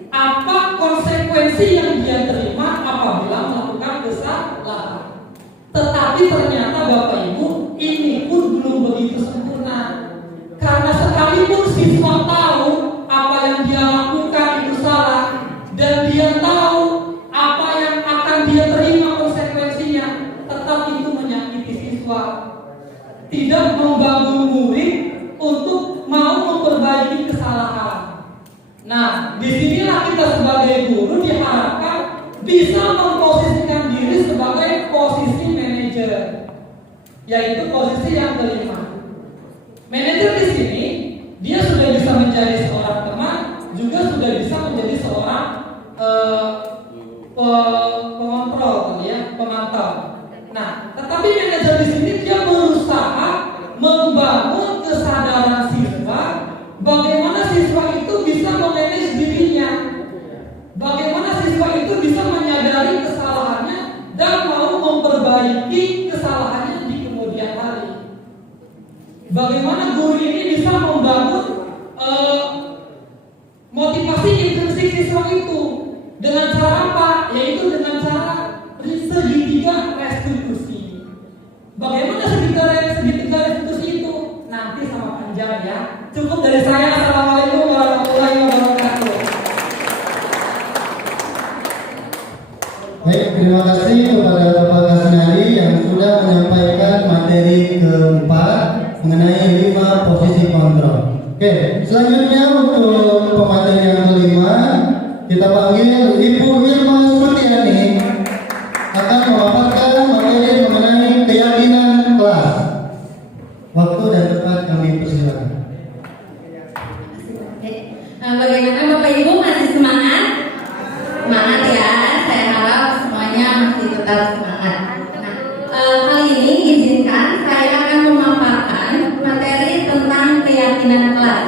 apa konsekuensi yang dia terima apabila melakukan kesalahan. Tetapi ternyata Bapak Ibu, ini pun belum begitu sempurna. Karena sekalipun siswa tahu apa yang dia lakukan itu salah, dan dia tahu apa yang akan dia terima konsekuensinya, tetap itu menyakiti siswa. Tidak membangun murid untuk mau memperbaiki kesalahan. Nah, disinilah kita sebagai guru diharapkan bisa memposisikan diri sebagai posisi manajer, yaitu posisi yang kelima. Manajer di sini dia sudah bisa menjadi seorang teman, juga sudah bisa menjadi seorang pengontrol, ya, pemantau. Nah, tetapi manajer di sini dia berusaha membangun kesadaran siswa, bagaimana siswa itu bisa memanage dirinya, bagaimana siswa itu bisa menyadari kesalahannya dan mau memperbaiki kesalahannya di kemudian hari. Bagaimana guru ini bisa membangun motivasi intrinsik siswa itu dengan cara apa? Yaitu dengan cara segitiga restitusi. Bagaimana segitiga restitusi itu? Nanti sama panjang ya. Cukup dari saya. Assalamualaikum warahmatullahi wabarakatuh. Baik, terima kasih kepada Bapak Kasnari yang sudah menyampaikan materi keempat mengenai 5 posisi kontrol. Oke, selanjutnya untuk pemateri yang kelima kita panggil Ibu Irma Sutiani akan memaparkan materi mengenai keyakinan kelas. Waktu dan tempat kami persilakan. Bagaimana Bapak Ibu, masih semangat? Semangat ya, saya harap semuanya masih tetap semangat. Nah, kali ini izinkan saya akan memaparkan materi tentang keyakinan kelas.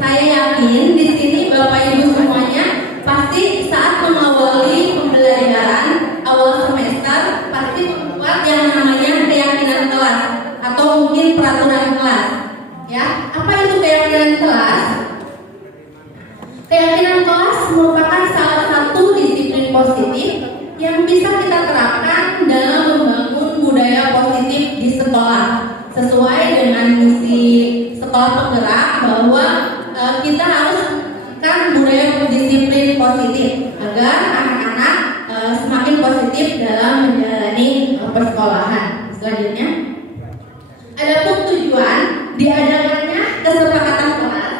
Saya yakin di sini Bapak Ibu semuanya pasti saat mengawali pembelajaran awal semester pasti membuat yang namanya keyakinan kelas atau mungkin peraturan kelas. Ya, apa itu keyakinan kelas? Keyakinan kelas merupakan salah satu disiplin positif yang bisa kita terapkan dalam membangun budaya positif di sekolah sesuai dengan misi sekolah penggerak bahwa kita harus kan budaya disiplin positif agar anak-anak semakin positif dalam menjalani persekolahan. Selanjutnya, adapun tujuan diadakannya kesepakatan kelas.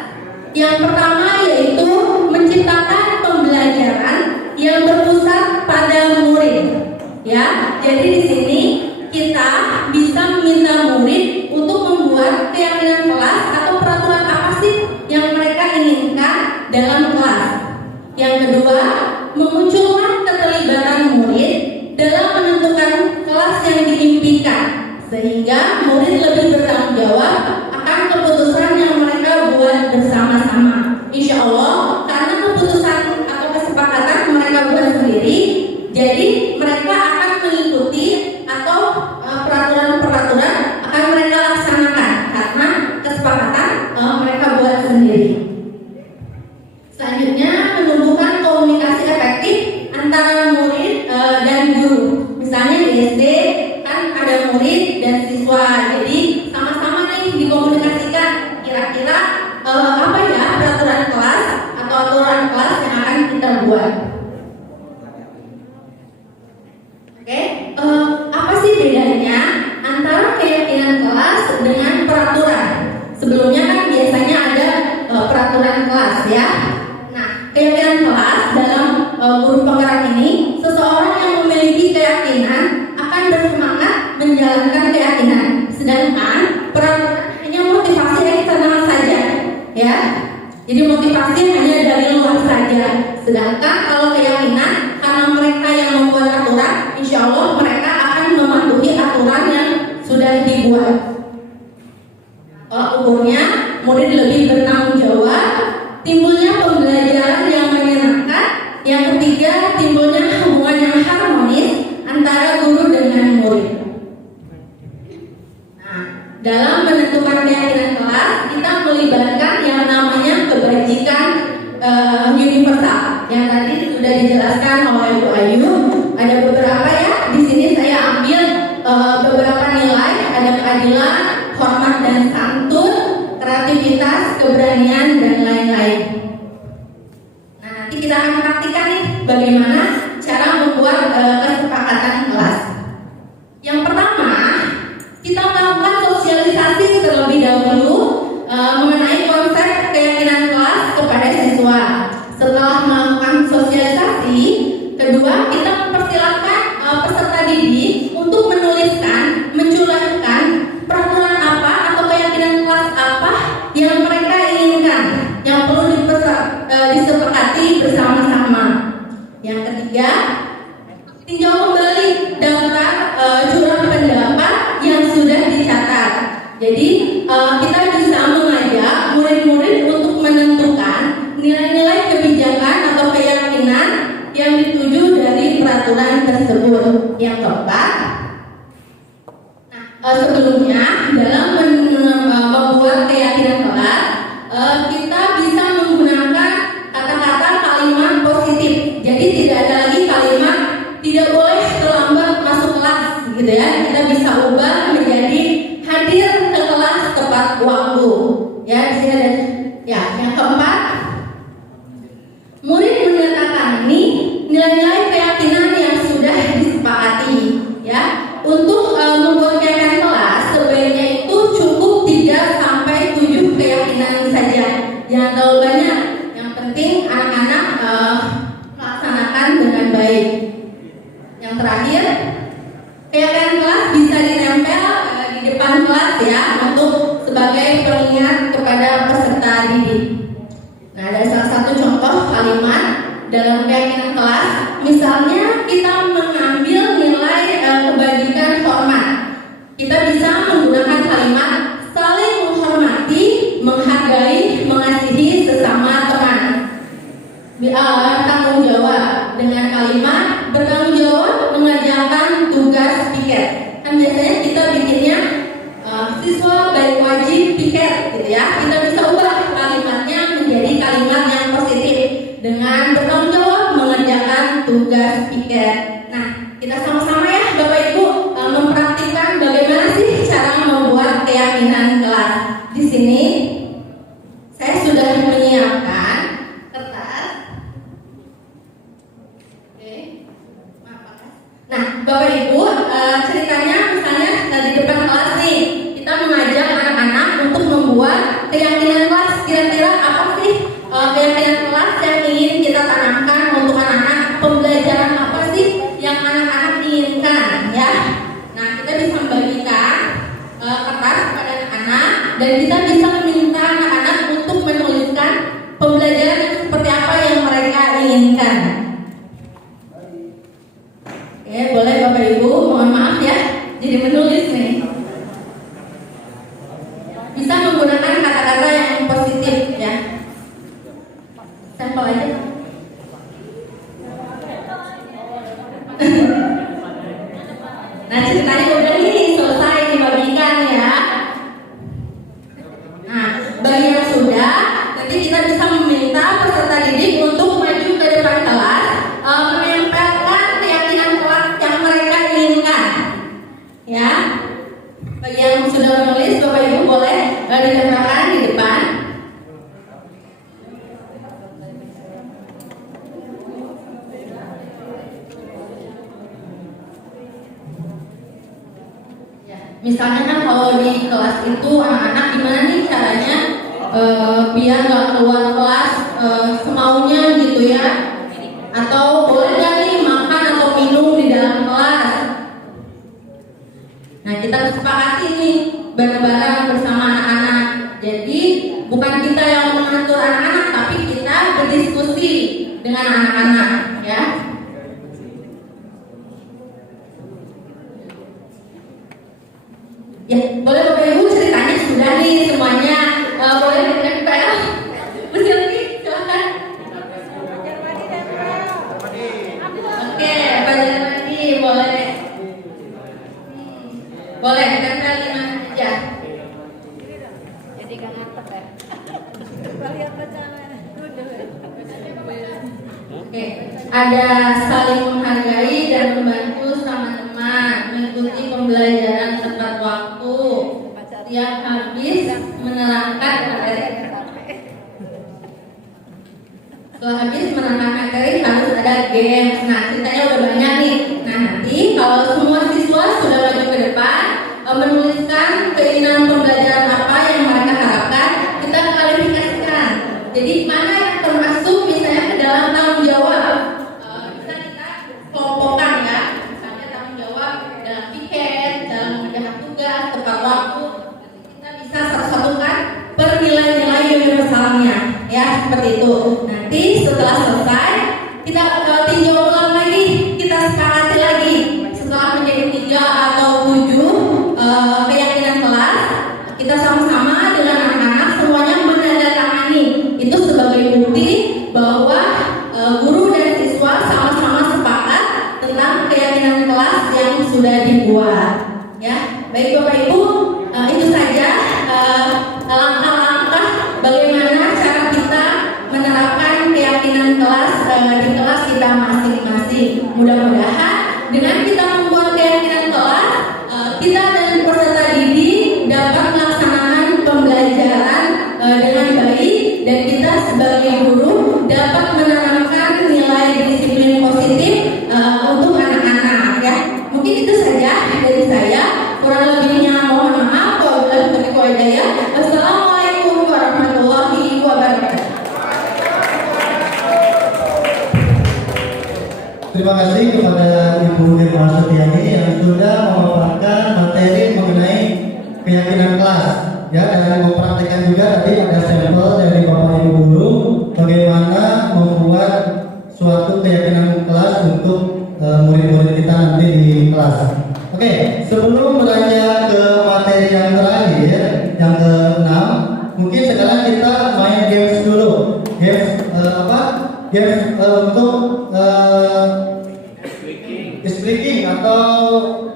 Yang pertama yaitu menciptakan pembelajaran yang berpusat pada murid. Ya, jadi di sini kita bisa meminta murid untuk membuat keyakinan kelas atau peraturan apa sih yang mereka inginkan dalam kelas. Yang kedua, memunculkan keterlibatan murid dalam menentukan kelas yang diimpikan, sehingga murid lebih bertanggung jawab akan keputusan yang mereka buat bersama-sama. Insya Allah, karena keputusan atau kesepakatan mereka buat sendiri, jadi mereka akan mengikuti atau peraturan-peraturan akan mereka laksanakan karena kesepakatan mereka buat sendiri. Selanjutnya, menumbuhkan komunikasi efektif antara murid dan guru. Misalnya di SD kan ada murid dan siswa, jadi sama-sama nih dikomunikasikan kira-kira apa ya peraturan kelas atau aturan keyakinan kelas dalam guru penggerak ini, seseorang yang memiliki keyakinan akan bersemangat menjalankan keyakinan, sedangkan peraturan hanya motivasi eksternal saja, ya. Jadi motivasi hanya dari luar saja. Sedangkan kalau keyakinan, karena mereka yang membuat aturan, insya Allah mereka akan mematuhi aturan yang sudah dibuat. Kalau ukurnya, murid lebih bertanggung jawab, timbulnya pembelajaran yang menyenangkan. Yang ketiga, timbulnya hubungan yang harmonis antara guru dengan murid. Nah, dalam menentukan keyakinan kelas, kita melibatkan yang namanya kebajikan universal. Yang tadi sudah dijelaskan oleh Bu Ayu. Ada beberapa ya. Di sini saya ambil beberapa nilai. Ada keadilan, hormat dan santun, kreativitas, keberanian dan lain-lain. Nah, nanti kita akan praktikkan nih bagaimana cara membuat kesepakatan kelas. Yang pertama, kita melakukan sosialisasi terlebih dahulu mengenai konsep keyakinan kelas kepada siswa. Setelah melakukan sosialisasi, kedua kita mempersilahkan peserta didik untuk menuliskan, mencurahkan peraturan apa atau keyakinan kelas apa yang mereka inginkan, yang perlu disepakati bersama-sama. Yang ketiga, tinjau kembali daftar curah pendapat yang sudah dicatat. Jadi kita bisa mengajak murid-murid untuk menentukan nilai-nilai kebijakan atau keyakinan yang dituju dari peraturan tersebut. Yang keempat, sebelumnya dalam membuat keyakinan kelas, kita bisa menggunakan kata-kata kalimat positif. Jadi tidak ada lagi kalimat tidak boleh terlambat masuk kelas, gitu ya. Kita bisa ubah menjadi hadir ke kelas tepat waktu. Ya, di sini ada. Ya, yang keempat, murid menandatangani nilai-nilai keyakinan yang sudah disepakati. Ya, untuk membuat keyakinan kelas sebaiknya itu cukup 3 sampai 7 keyakinan saja. Jangan terlalu banyak. Yang penting anak-anak melaksanakan dengan baik. Yang terakhir, keyakinan kelas bisa ditempel di depan kelas ya, untuk sebagai pengingat kepada peserta didik. Nah, ada salah satu contoh kalimat dalam keyakinan kelas. Misalnya kita mengambil nilai kebajikan hormat. Kita bisa menggunakan kalimat saling menghormati, menghargai, mengasihi sesama teman. Tanggung jawab dengan kalimat bertanggung jawab mengerjakan tugas piket. Kan biasanya kita bikinnya siswa baik wajib piket, gitu ya. Kita bisa ubah kalimatnya menjadi kalimat yang positif dengan bertanggung jawab mengerjakan tugas piket. Nah, kita sama-sama ya Bapak Ibu mempraktikkan bagaimana sih cara membuat keyakinan kelas. Di sini saya sudah menyiapkan kertas. Oke. Nah, Bapak Ibu, ceritanya misalnya di depan kelas nih, kita mengajak anak-anak untuk membuat keyakinan kelas. Kira-kira apa sih keyakinan kelas yang ingin kita tanamkan untuk anak-anak? Pembelajaran apa sih yang anak-anak inginkan, ya? Nah, kita bisa membagikan kertas kepada anak-anak dan kita bisa meminta anak-anak untuk menuliskan pembelajaran yang seperti apa yang mereka inginkan. Oke, boleh Bapak Ibu, mohon maaf ya, jadi menulis nih. Bisa menggunakan kata-kata yang positif ya. Sampel aja. Nah, ceritanya udah ini selesai dibagikan ya. Nah, bagi yang sudah, nanti kita bisa meminta peserta didik untuk maju ke depan kelas, menempelkan keyakinan kelas yang mereka inginkan. Ya, bagi yang sudah menulis, Bapak Ibu boleh ditempelkan di depan. Misalnya kan kalau di kelas itu anak-anak gimana nih caranya biar nggak keluar kelas semaunya gitu ya, atau boleh nggak nih makan atau minum di dalam kelas. Nah, kita kesepakati nih bareng-bareng bersama anak-anak. Jadi bukan kita yang mengatur anak-anak, tapi kita berdiskusi dengan anak-anak ya. Ya, boleh Bapak Ibu ceritanya sudah nih semuanya. Boleh ditempel. Masih lagi? Silakan. Oke, Pak Jarmadi boleh. Boleh ditempel di mana aja. Jadi gak ngatep ya. Coba lihat bacaan. Oke, ada saling menghargai dan membantu sama teman, mengikuti pembelajaran tepat waktu, tiap habis menerangkan materi. Setelah habis menerangkan materi harus ada games. Nah, ceritanya udah banyak nih. Nah, nanti kalau semua siswa sudah maju ke depan, menuliskan keinginan pembelajaran apa yang mereka harapkan, kita klarifikasikan. Jadi mana yang termasuk misalnya ke dalam tanggung jawab, bisa kita kelompokkan ya. Misalnya tanggung jawab dalam piket, dalam mengerjakan tugas, tepat waktu. Kita bisa satu-satukan per nilai-nilai universalnya, ya seperti itu. Nanti setelah selesai kita tinjau ulang lagi, kita sepakati lagi. Setelah menjadi 3 atau 7 keyakinan kelas, kita sama-sama dengan anak-anak semuanya menandatangani itu sebagai bukti bahwa guru dan siswa sama-sama sepakat tentang keyakinan kelas yang sudah dibuat. Ya, baik Bapak Ibu, itu saja langkah-langkah bagaimana cara kita menerapkan keyakinan kelas di kelas kita masing-masing. Mudah-mudahan dengan kita membuat keyakinan kelas, kita dan peserta didik dapat melaksanakan pembelajaran dengan baik, dan kita sebagai guru dapat menanamkan nilai disiplin positif untuk anak-anak ya. Mungkin itu saja dari saya. Kurang lebihnya mohon maaf. Wassalamualaikum warahmatullahi wabarakatuh. Terima kasih kepada Ibu Irma Setiani yang sudah memaparkan materi mengenai keyakinan kelas, ya, dan mempraktikkan juga tadi ada sampel dari Bapak Ibu guru bagaimana membuat suatu keyakinan kelas untuk murid-murid kita nanti di kelas. Oke, sebelum beranjak ke materi yang terakhir, yang ke-6, mungkin sekarang kita main games dulu. Games Games untuk speaking atau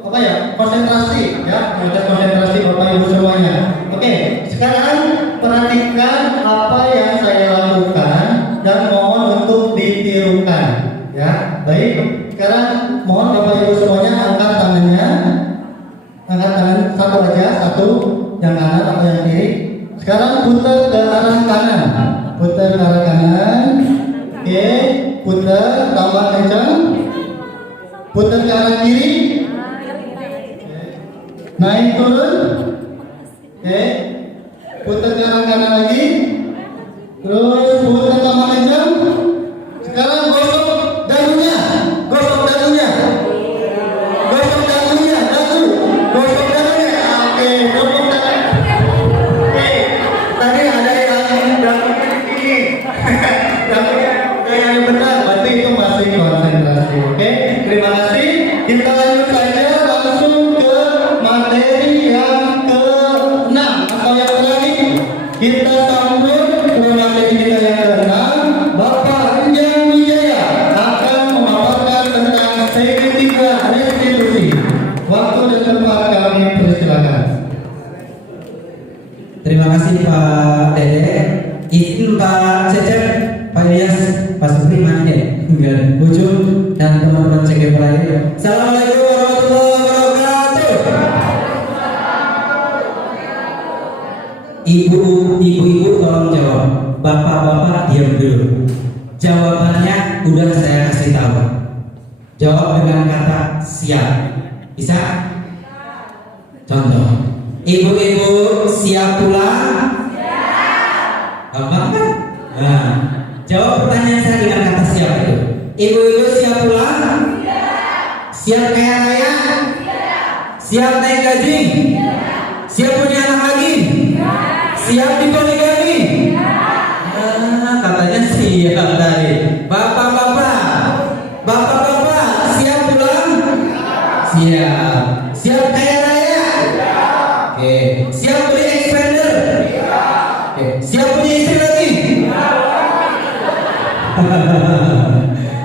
apa ya, konsentrasi ya, konsentrasi Bapak Ibu semuanya. Oke, sekarang perhatikan apa yang saya lakukan dan mohon untuk ditirukan ya. Baik, sekarang mohon Bapak Ibu semuanya angkat tangannya. Angkat tangan satu aja, satu yang kanan atau yang kiri. Sekarang putar ke arah kanan. Putar ke arah kanan. Oke, putar tambah kencang. Putar ke arah kiri. Naik turun. Oke. Putar ke arah kanan lagi. Terus putar tambah kencang. Sekarang gosok dagunya. Gosok dagunya. Gosok dagunya, dagu. Gosok dagunya. Oke, gosok dagunya. Oke. Tadi ada yang dagunya di sini. Dagunya yang benar, berarti itu masih konsentrasi. Oke, terima kasih. Kita lanjut saja langsung ke materi yang ke-6 atau yang terakhir. Kita sambut ke materi kita yang ke-6. Bapak Enjang Wijaya akan memaparkan tentang segitiga restitusi. Waktu dan tempat kami persilakan. Terima kasih Pak Dede. Izin Pak Cecep, Pak Ilyas, Pak Supri, Manje, Ujung, dan teman-teman CGP lainnya. Assalamualaikum warahmatullahi wabarakatuh. Ibu-ibu tolong jawab. Bapak-bapak diam dulu. Jawabannya udah saya kasih tahu. Jawab dengan kata siap. Bisa? Contoh. Ibu-ibu siap pulang? Gampang kan? Nah, Jawab pertanyaan saya dengan kata siap itu. Ibu-ibu siap pulang? Siap kaya raya? Siap naik gaji? Siap punya anak lagi? Siap dipoligami? Katanya siap tadi. Bapak-bapak, siap pulang? Siap. Siap kaya raya? Oke. Siap beli expander? Oke. Siap punya istri lagi?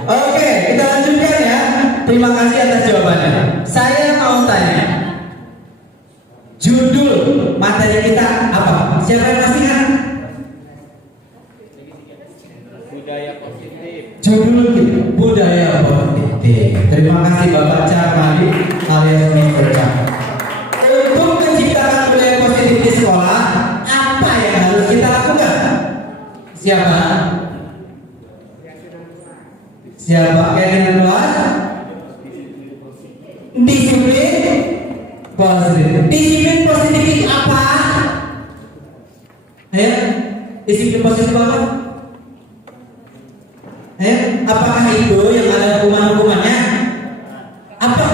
Oke, kita lanjutkan ya. Terima kasih atas jawabannya. Saya mau tanya, judul materi kita apa? Siapa yang masih ingat? Budaya positif. Judul kita budaya positif. Terima kasih Bapak Carmadi alias Mr. Cak. Untuk menciptakan budaya positif di sekolah, apa yang harus kita lakukan? Siapa? Siapa keyakinan kelas? Disiplin positif. Disiplin positif itu apa? Disiplin positif apa? Apakah itu yang ada hukuman-hukumannya? Apa?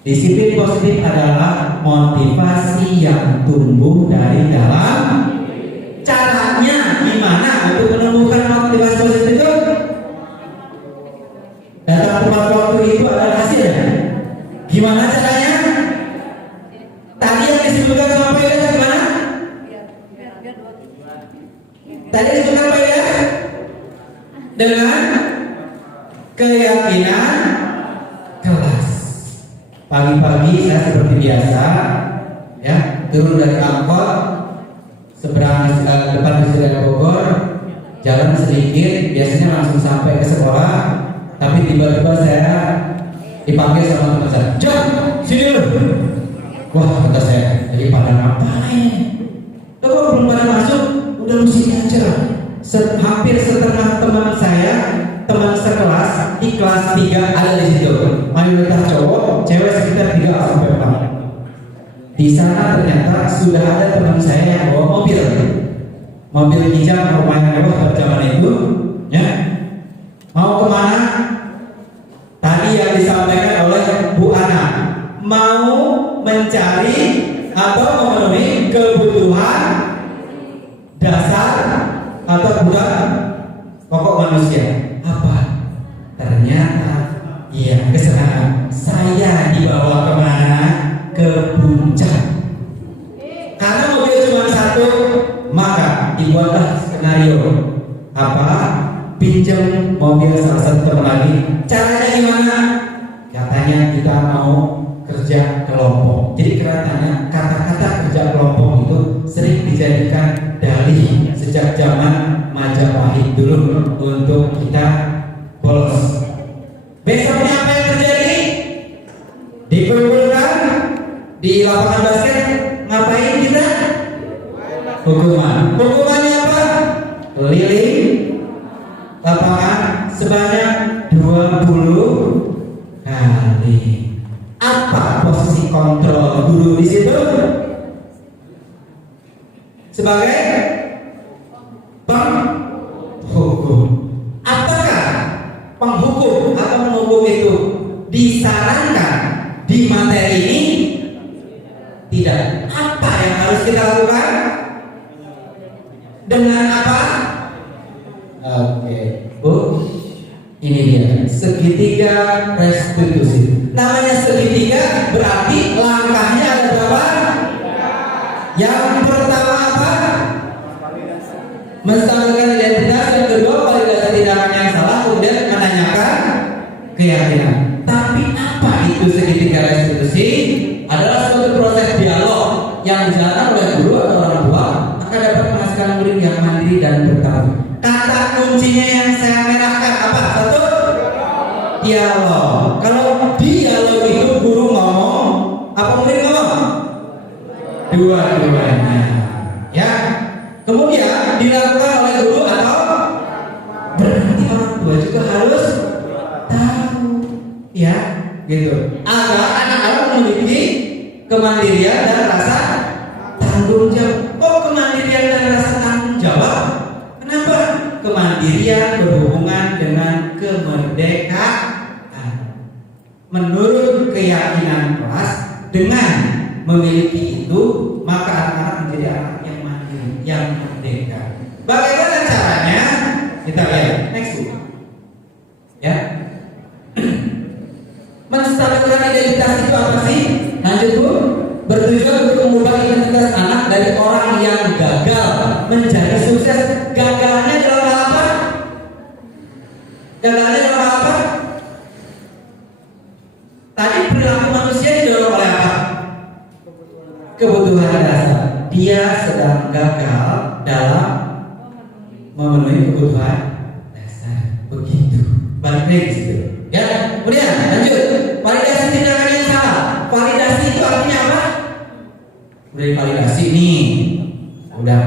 Disiplin positif adalah motivasi yang tumbuh dari dalam. Caranya gimana untuk menemukan motivasi positif itu? Datang tepat waktu itu ada hasilnya. Gimana caranya? Tadi yang disebutkan sama Pak Ida gimana? Tadi disebutkan Pak Ida dengan keyakinan kelas. Pagi-pagi saya seperti biasa, ya, turun dari angkot, seberang depan Presiden Bogor, jalan sedikit, biasanya langsung sampai ke sekolah. Tapi tiba-tiba saya dipanggil sama teman saya, "Jom, sini dulu." Wah, kata saya, "Jadi pada ngapain? Lo kok belum pada masuk? Udah lu sini aja." Hampir setengah teman saya, teman sekelas di kelas 3 ada di situ. Mayoritas cowok, cewek sekitar 3-4. Di sana ternyata sudah ada teman saya yang bawa mobil hijau lumayan mewah pada zaman itu, ya. Mau kemana? Tadi yang disampaikan oleh Bu Ana, mau mencari atau memenuhi kebutuhan dasar atau kebutuhan pokok manusia. Apa? Ternyata, iya, kesenangan. Saya dibawa kemana? Ke puncak. Karena mobil cuma satu, maka dibuatlah skenario. Apa? Pinjam mobil salah satu teman lagi. Caranya gimana? Katanya kita mau kerja kelompok. Jadi katanya kata-kata kerja kelompok itu sering dijadikan dalih sejak zaman Majapahit dulu untuk kita bolos. Besoknya apa yang terjadi? Dikumpulkan di lapangan basket, ngapain kita? Hukuman. Hukumannya apa? Keliling lapangan sebanyak 20 kali. Apa posisi kontrol guru di situ? Sebagai penghukum. Apakah penghukum atau penghukum itu disarankan di materi ini? Tidak. Apa yang harus kita lakukan? Dengan apa? Oke, Bu. Ini dia segitiga restitusi. Namanya segitiga berarti langkahnya ada berapa? Yang pertama apa? Menstabilkan identitas. Yang kedua validasi tindakan yang salah. Kemudian menanyakan keyakinan. Tapi apa itu segitiga restitusi? Adalah suatu proses dialog yang dijalankan oleh guru atau orang tua akan dapat menghasilkan murid yang mandiri dan bertanggung. Kata kuncinya yang saya merahkan apa? Satu, dialog. Kalau dialog itu guru ngomong, apa murid ngomong? Dua-duanya. Ya. Kemudian dilakukan oleh guru atau berarti orang tua juga harus tahu, ya, gitu. Agar anak-anak memiliki kemandirian dan rasa tanggung jawab. pengabdian berhubungan dengan kemerdekaan. Menurut keyakinan kelas, dengan memiliki itu maka anak-anak menjadi anak yang mandiri, yang merdeka. Bagaimana caranya? Kita lihat next book. Ya. Menstabilkan identitas itu apa sih? Lanjut Bu. Bertujuan untuk mengubah identitas anak dari orang yang gagal menjadi sukses. Gagalnya dalam hal apa? Gagalnya dalam hal apa? Tadi perilaku manusia didorong oleh apa? Kebutuhan dasar. Dia sedang gagal dalam memenuhi kebutuhan dasar. Begitu. Balik lagi ke situ. Ya, kemudian lanjut. Validasi tindakan yang salah. Validasi itu artinya apa? Udah validasi nih. Udah.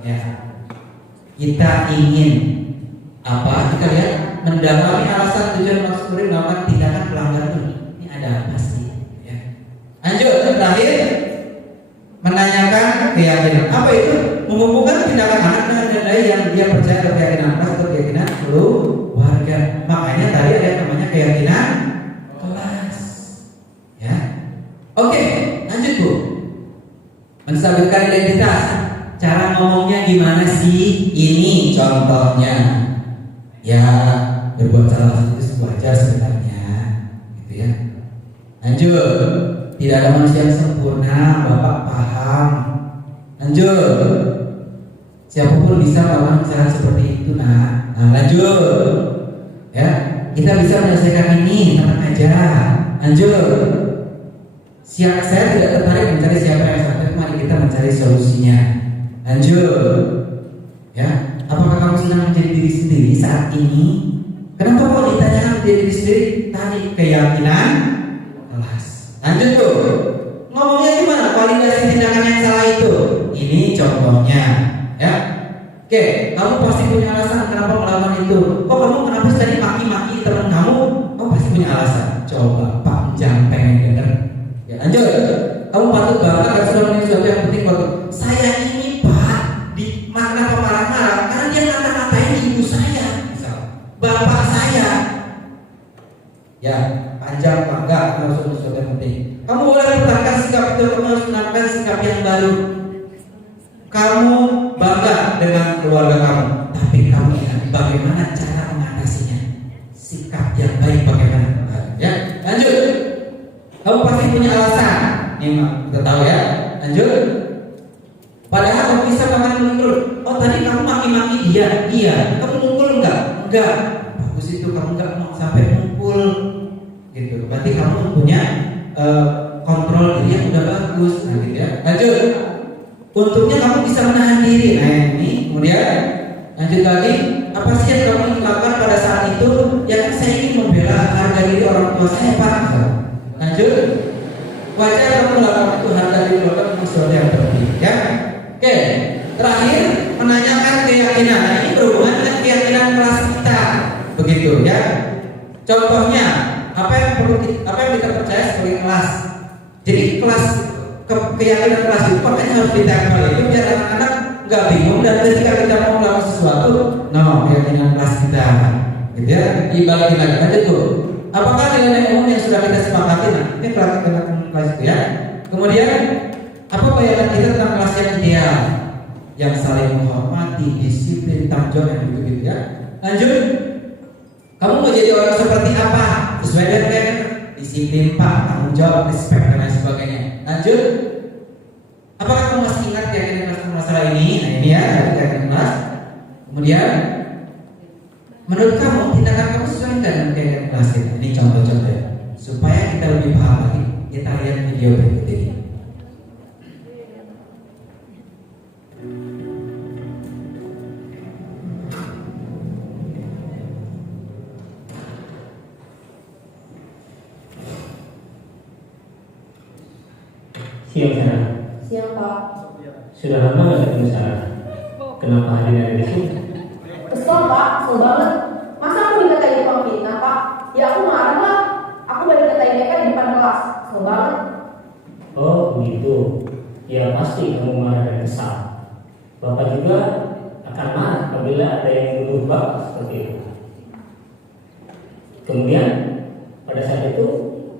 Ya. Kita ingin apa? Kita lihat mendalami alasan tujuan maksud melakukan tindakan pelanggaran itu. Ini ada apa sih? Ya. Lanjut. Terakhir menanyakan keyakinan. Apa itu? Mengumpulkan tindakan anak dengan nilai yang dia percaya ke keyakinan kelas atau keyakinan keluarga. Makanya tadi ada namanya keyakinan kelas. Ya. Oke, lanjut Bu. Menstabilkan identitas. Cara ngomongnya gimana sih? Ini contohnya. Ya, berbuat salah itu wajar sebenarnya, gitu ya. Lanjut. Tidak ada manusia yang sempurna, Bapak paham. Lanjut. Siapapun bisa melakukan kesalahan seperti itu, nah. Lanjut. Ya, kita bisa menyelesaikan ini, tenang aja. Lanjut. Saya tidak tertarik mencari siapa yang salah, tapi mari kita mencari solusinya. Lanjut. Ya, apakah kamu senang menjadi diri sendiri saat ini? Kenapa kok ditanyakan menjadi diri sendiri? Tadi keyakinan kelas. Lanjut Bu. Ngomongnya gimana? Validasi tindakan yang salah itu. Ini contohnya, ya. Oke, kamu pasti punya alasan kenapa melakukan itu. Kok kamu kenapa tadi maki-maki teman kamu? Kamu pasti punya alasan. Coba Pak, jangan pengen denger. Ya, lanjut. Kamu patut bangga karena sudah menjadi sesuatu yang penting buat saya ini Pak. Di makna marah-marah karena dia ngata-ngatain ibu saya, misal bapak saya. Ya, panjang bangga karena sudah sesuatu yang penting. Kamu boleh pertahankan sikap itu, kamu harus menerapkan sikap yang baru. Kamu bangga dengan keluarga kamu, tapi kamu ingat bagaimana cara mengatasinya. Sikap yang baik bagaimana? Ya, lanjut. Kamu pasti punya alasan. Ini kita tahu ya. Lanjut. Padahal kamu bisa bahkan mengungkul. Oh tadi kamu maki-maki dia. Iya. Kamu mengungkul enggak? Enggak. Bagus itu kamu enggak mau sampai mengungkul. Gitu. Berarti kamu punya kontrol diri yang udah bagus. Nah gitu ya. Lanjut. Untungnya kamu bisa menahan diri. Nah ini. Kemudian lanjut lagi. Apa sih yang kamu lakukan pada saat itu? Ya kan saya ingin membela harga diri orang tua saya Pak. Lanjut. Wajar kamu melakukan itu harga diri keluarga memang sesuatu yang penting ya. Oke, terakhir menanyakan keyakinan. Nah, ini berhubungan dengan keyakinan kelas kita, begitu ya. Contohnya, apa yang kita percaya sebagai kelas. Jadi kelas keyakinan kelas itu makanya harus ditempel itu biar anak-anak nggak bingung dan ketika kita mau melakukan sesuatu, keyakinan kelas kita, gitu ya. Dibagi lagi aja tuh. Apakah nilai umum yang sudah kita sepakati? Nah, ini kelas itu ya. Kemudian apa bayangan kita tentang kelas yang ideal, yang saling menghormati, disiplin, tanggung jawab yang begitu ya. Lanjut. Kamu mau jadi orang seperti apa? Sesuai dengan disiplin Pak, tanggung jawab, respect dan lain sebagainya. Lanjut. Apakah kamu masih ingat keyakinan kelas masalah ini? Nah ini ya, keyakinan kelas. Kemudian menurut kamu tindakan kamu sesuai dengan keyakinan kelas ini? Ini contoh-contoh ya. Supaya kita lebih paham lagi, kita lihat video berikut ini. Siang Sarah. Siang Pak. Sudah lama nggak ketemu Sarah? Kenapa hari ada di sini? Kesel Pak, kesel banget. Masa aku dikatain tukang fitnah Pak? Ya aku marah lah. Aku baru dikatain mereka di depan kelas. Kesel banget. Oh begitu. Ya pasti kamu marah dan kesal. Bapak juga akan marah apabila ada yang menuduh Bapak seperti itu. Kemudian pada saat itu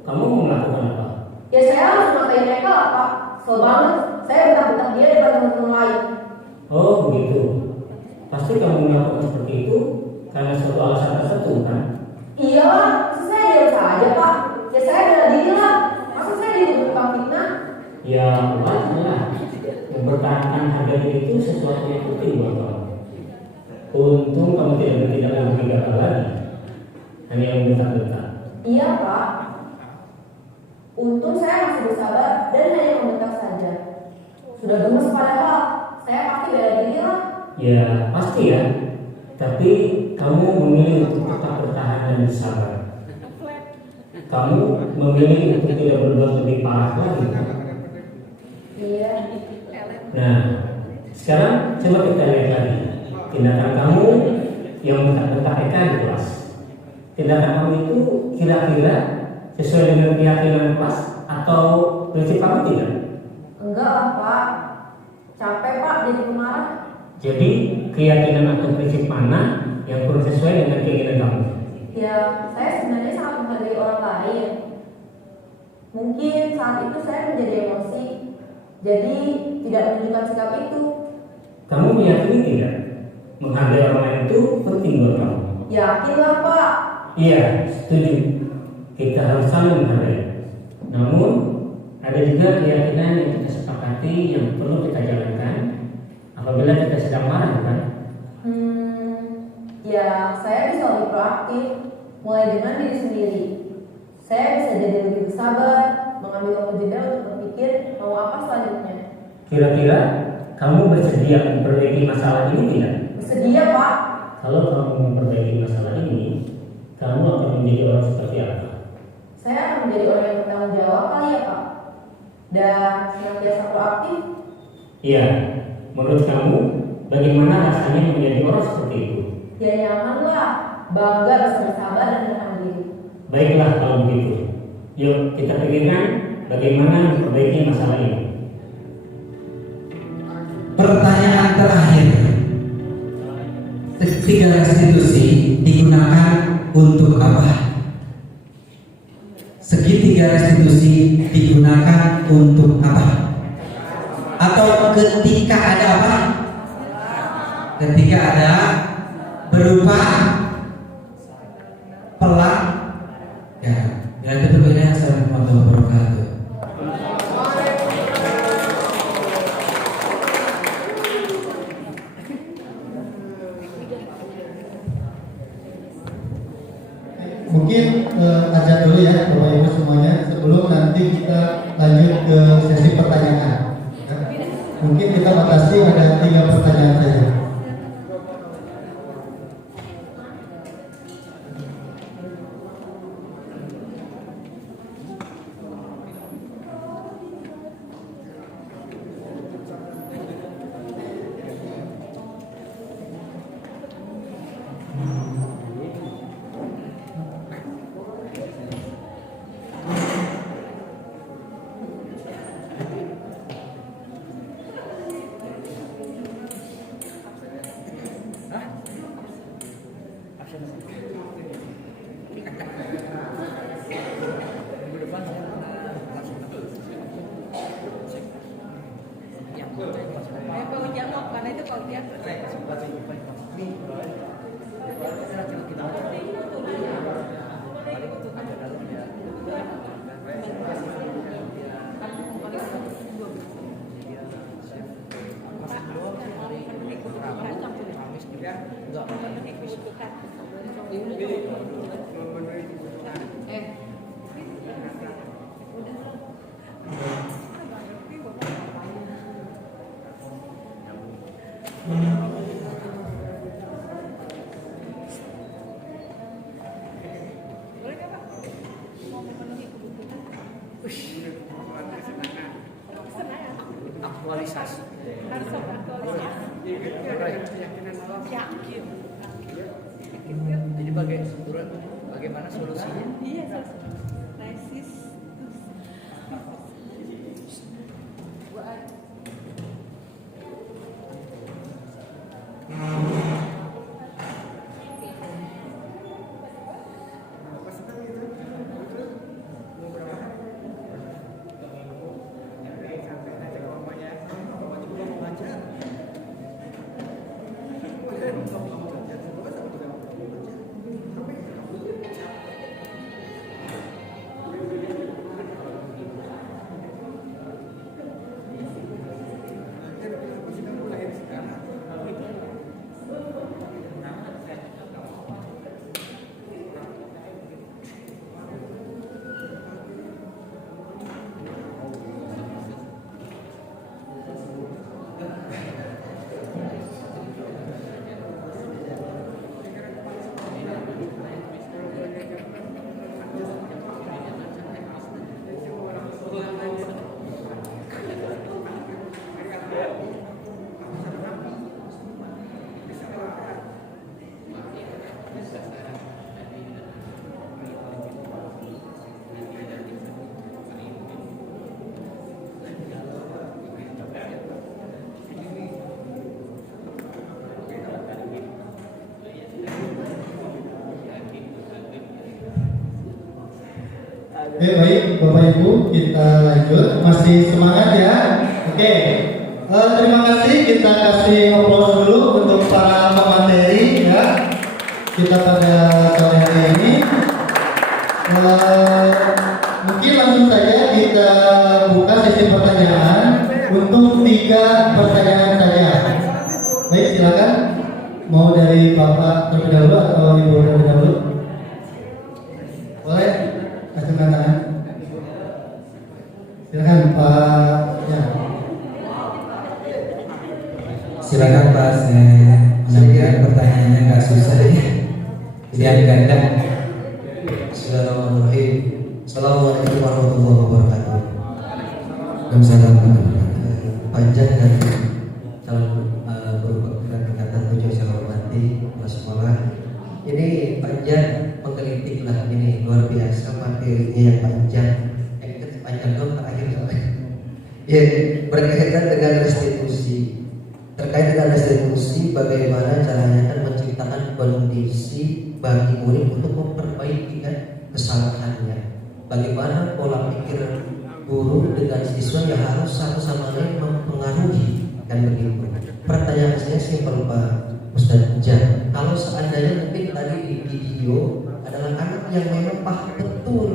kamu mau melakukan apa? Ya saya harus memakai mereka lah Pak. Kesel banget, saya bentak-bentak dia depan teman-teman lain. Oh begitu. Pasti kamu melakukan seperti itu karena suatu alasan tertentu kan? Iya lah, masa saya diam saja Pak. Ya saya bela diri lah. Masa saya dituduh tukang fitnah? Ya wajar lah. Mempertahankan harga diri itu sesuatu yang penting buat kamu. Untung kamu tidak bertindak lebih gagal lagi. Hanya yang bentak-bentak. Iya Pak. Untung saya masih bersabar dan hanya membentak saja. Sudah gemes padahal, saya pasti bela diri lah. Ya pasti ya. Tapi kamu memilih untuk tetap bertahan dan bersabar. Kamu memilih untuk tidak berbuat lebih parah lagi. Iya. Nah, sekarang coba kita lihat lagi tindakan kamu yang bentak-bentak Eka di kelas. Tindakan kamu itu kira-kira sesuai dengan keyakinan kelas atau prinsip kamu tidak? Enggak lah Pak. Capek Pak jadi pemarah. Jadi keyakinan atau prinsip mana yang kurang sesuai dengan keinginan kamu? Ya, saya sebenarnya sangat menghargai orang lain. Mungkin saat itu saya menjadi emosi, jadi tidak menunjukkan sikap itu. Kamu meyakini tidak menghargai orang lain itu penting buat kamu? Yakinlah Pak. Iya, setuju. Kita harus saling menghargai. Namun ada juga keyakinan yang kita sepakati yang perlu kita jalankan apabila kita sedang marah, kan? Ya, saya bisa lebih proaktif, mulai dengan diri sendiri. Saya bisa jadi lebih bersabar, mengambil waktu jeda untuk berpikir mau apa selanjutnya. Kira-kira kamu bersedia memperbaiki masalah ini tidak? Bersedia Pak. Kalau kamu memperbaiki masalah ini, kamu akan menjadi orang seperti apa? Saya akan menjadi orang yang bertanggung jawab kali ya Pak. Dan senantiasa proaktif. Iya, menurut kamu bagaimana rasanya menjadi orang seperti itu? Ya nyaman lah, bangga bisa bersabar dan menahan diri. Baiklah kalau begitu. Yuk kita pikirkan bagaimana memperbaiki masalah ini. Pertanyaan terakhir. Ketiga restitusi digunakan untuk apa? Segitiga restitusi digunakan untuk apa? Atau ketika ada apa? Ketika ada berupa pelak. Ya, itu bedanya. Assalamualaikum warahmatullahi wabarakatuh. Mungkin azan dulu ya Bapak Ibu semuanya sebelum nanti kita lanjut ke sesi pertanyaan. Ya. Mungkin kita batasi ada 3 pertanyaan saja. Aktualisasi. Harus aktualisasi. Yakin. Jadi bagaimana solusinya? Iya, resist. Oke, baik Bapak Ibu, kita lanjut. Masih semangat ya? Oke. Terima kasih, kita kasih aplaus dulu untuk para pemateri ya. Kita pada sore hari ini. Mungkin langsung saja kita buka sesi pertanyaan untuk 3 pertanyaan saja. Baik, silakan. Mau dari Bapak terlebih dahulu atau Ibu terlebih dahulu? Boleh? Kasih tangan. Silakan Pak. Ya. Silakan Pak, saya menyampaikan pertanyaannya nggak susah ya. Pilihan ganda. Bismillahirrahmanirrahim. Assalamualaikum warahmatullahi wabarakatuh. Waalaikumsalam. Panjang dan calon berkaitan tujuh saya hormati kepala sekolah. Ini panjang menggelitik lah, ini luar biasa materinya yang panjang. Panjang dong terakhir soalnya. Ya, berkaitan dengan restitusi. Terkait dengan restitusi, bagaimana caranya kan menciptakan kondisi bagi murid untuk memperbaiki kan kesalahannya. Bagaimana pola pikir guru dengan siswa yang harus satu sama lain mempengaruhi kan begitu. Pertanyaan saya simpel Pak Ustadz Jan. Kalau seandainya mungkin tadi di video adalah anak yang memang paham betul,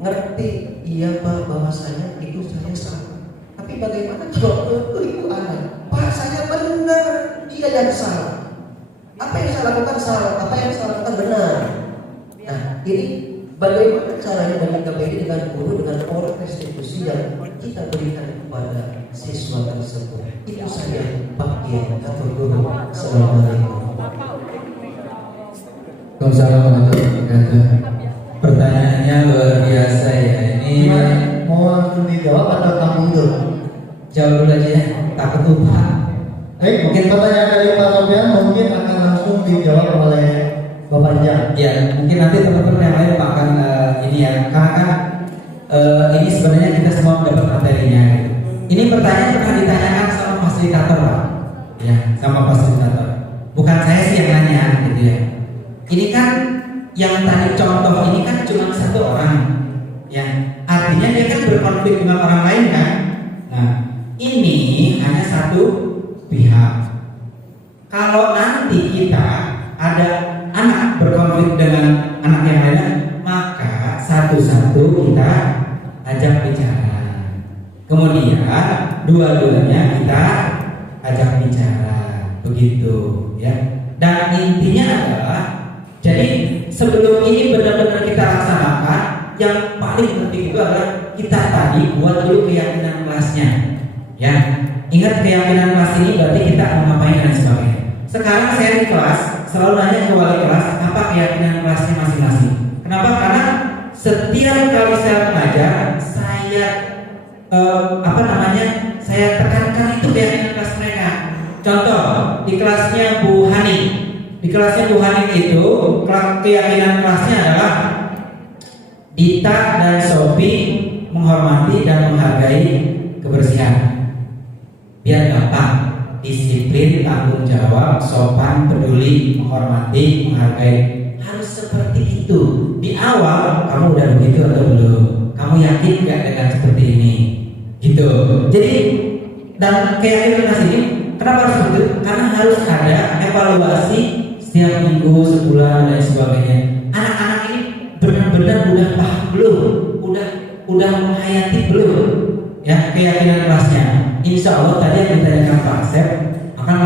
ngerti, iya Pak bahwasanya itu saya salah. Tapi bagaimana kalau itu anak, Pak saya benar, dia yang salah. Apa yang saya lakukan salah, apa yang saya lakukan benar. Nah ini bagaimana caranya bagi KPD dengan guru dengan pola restitusi yang kita berikan kepada siswa tersebut. Itu saja bagian atau guru. Assalamualaikum. Waalaikumsalam warahmatullahi wabarakatuh. Pertanyaannya luar biasa ya. Ini Mau langsung dijawab atau tanggung dulu? jauh dulu aja ya, takut lupa. Baik, mungkin pertanyaan dari Pak Sofian mungkin akan langsung dijawab oleh Bapak Jan. Ya, mungkin nanti teman-teman yang lain akan ini ya, karena kan ini sebenarnya kita semua mendapat materinya. Gitu. Ini pertanyaan pernah ditanyakan sama fasilitator Pak, ya, sama fasilitator. Bukan saya sih yang nanya, gitu ya. Ini kan yang tadi contoh ini kan cuma satu orang, ya. Artinya dia kan berkonflik dengan orang lain kan. Nah, ini hanya satu pihak. Kalau nanti kita ada anak berkonflik dengan anak yang lain, maka satu-satu kita ajak bicara. Kemudian dua-duanya kita ajak bicara, begitu ya. Dan intinya adalah, jadi sebelum ini benar-benar kita laksanakan, yang paling penting itu adalah kita tadi buat dulu keyakinan kelasnya, ya. Ingat keyakinan kelas ini berarti kita mau ngapain dan sebagainya. Sekarang saya di kelas selalu nanya ke wali kelas apa keyakinan kelasnya masing-masing. Kenapa? Karena setiap kali saya mengajar, saya saya tekankan itu keyakinan kelas mereka. Contoh di kelasnya Bu Hani, di kelasnya Bu Hani itu keyakinan kelasnya adalah Dita dan Sophie menghormati dan menghargai kebersihan. Biar gampang, disiplin, tanggung jawab, sopan, peduli, menghormati, menghargai. Harus seperti itu. Di awal kamu udah begitu atau belum? Kamu yakin nggak dengan seperti ini? Gitu. Jadi dan keyakinan ini kenapa harus begitu? Karena harus ada evaluasi setiap minggu, sebulan dan sebagainya. Anak-anak ini benar-benar udah paham belum? Udah menghayati belum? Ya keyakinan kelasnya. Insya Allah tadi yang ditanyakan Pak Asep akan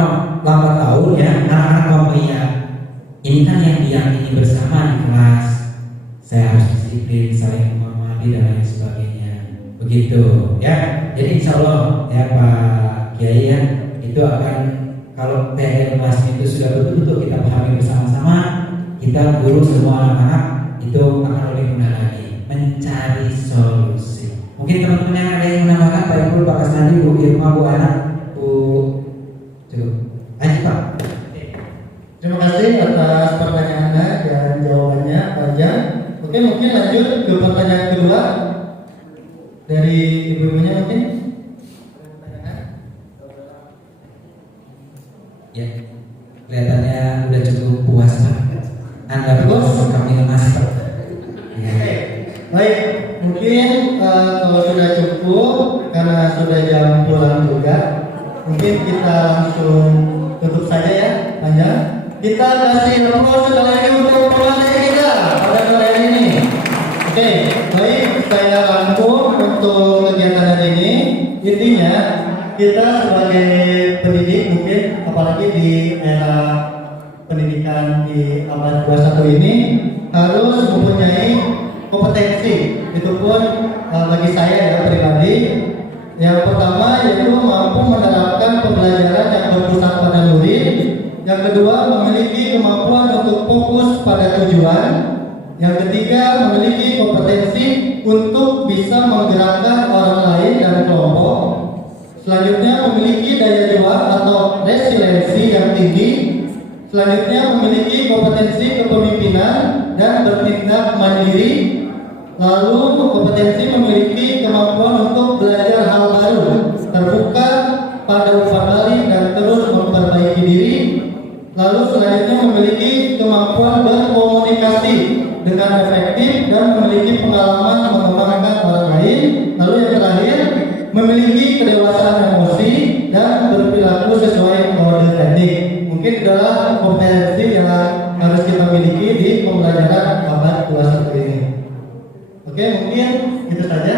lambat tahun ya anak-anak mau iya. Ini kan yang diyakini bersama di kelas. Saya harus disiplin, saling menghormati dan lain sebagainya. Begitu ya. Jadi insya Allah ya Pak Kiai ya itu akan kalau keyakinan kelasnya itu sudah betul-betul kita pahami bersama-sama, kita guru semua anak-anak itu akan lebih mudah lagi mencari solusi. Mungkin teman-teman yang ada yang menambahkan Pak Ibu, Pak Kasnadi, Bu Irma, Bu Ana, Bu cukup. Lanjut Pak. Terima kasih atas pertanyaannya dan jawabannya Pak Jan. Oke, mungkin lanjut ke pertanyaan kedua dari ibu-ibunya mungkin. Ya, kelihatannya udah cukup puas Pak. Anda puas, kami lemas Pak. Ya. Baik, mungkin kalau sudah cukup karena sudah jam pulang juga, mungkin kita langsung tutup saja ya, panjang. Kita kasih aplaus sekali lagi untuk pengantin kita pada sore hari ini. Oke, baik, saya rangkum untuk kegiatan hari ini. Intinya kita sebagai pendidik mungkin apalagi di era pendidikan di abad 21 ini harus mempunyai kompetensi. Itu pun bagi saya ya pribadi. Yang pertama yaitu mampu menerapkan pembelajaran yang berpusat pada murid. Yang kedua memiliki kemampuan untuk fokus pada tujuan. Yang ketiga memiliki kompetensi untuk bisa menggerakkan orang lain dan kelompok. Selanjutnya memiliki daya juang atau resiliensi yang tinggi. Selanjutnya memiliki kompetensi kepemimpinan dan bertindak mandiri. Lalu kompetensi memiliki kemampuan untuk belajar hal baru, terbuka pada umpan balik dan terus memperbaiki diri. Lalu selanjutnya memiliki kemampuan berkomunikasi dengan efektif dan memiliki pengalaman mengembangkan orang lain. Lalu yang terakhir memiliki kedewasaan emosi dan berperilaku sesuai kode etik. Mungkin adalah kompetensi yang harus kita miliki di pembelajaran abad 21 ini. Oke, mungkin itu saja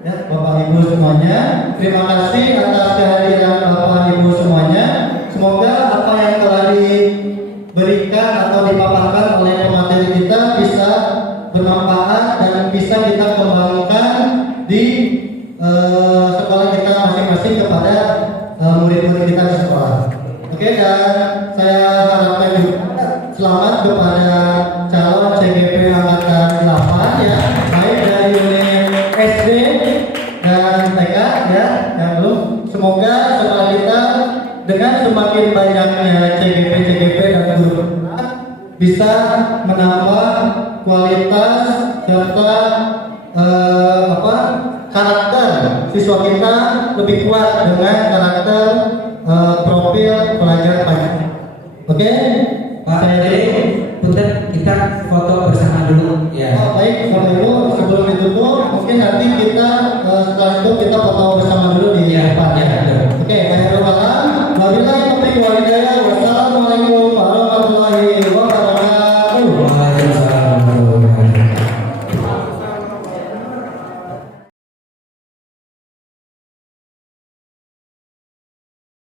ya Bapak Ibu semuanya. Terima kasih atas kehadiran Bapak Ibu semuanya. Semoga apa yang telah diberikan atau dipaparkan oleh pemateri kita bisa bermanfaat dan bisa kita kembangkan di sekolah kita masing-masing kepada murid-murid kita di sekolah. Oke, dan saya harapkan juga selamat kepada calon CGP angkatan 8 ya, baik dari unit SD dan TK ya, yang belum. Semoga sekolah kita dengan semakin banyaknya CGP dan guru bisa menambah kualitas serta karakter siswa kita lebih kuat dengan karakter profil pelajar banyak. Oke.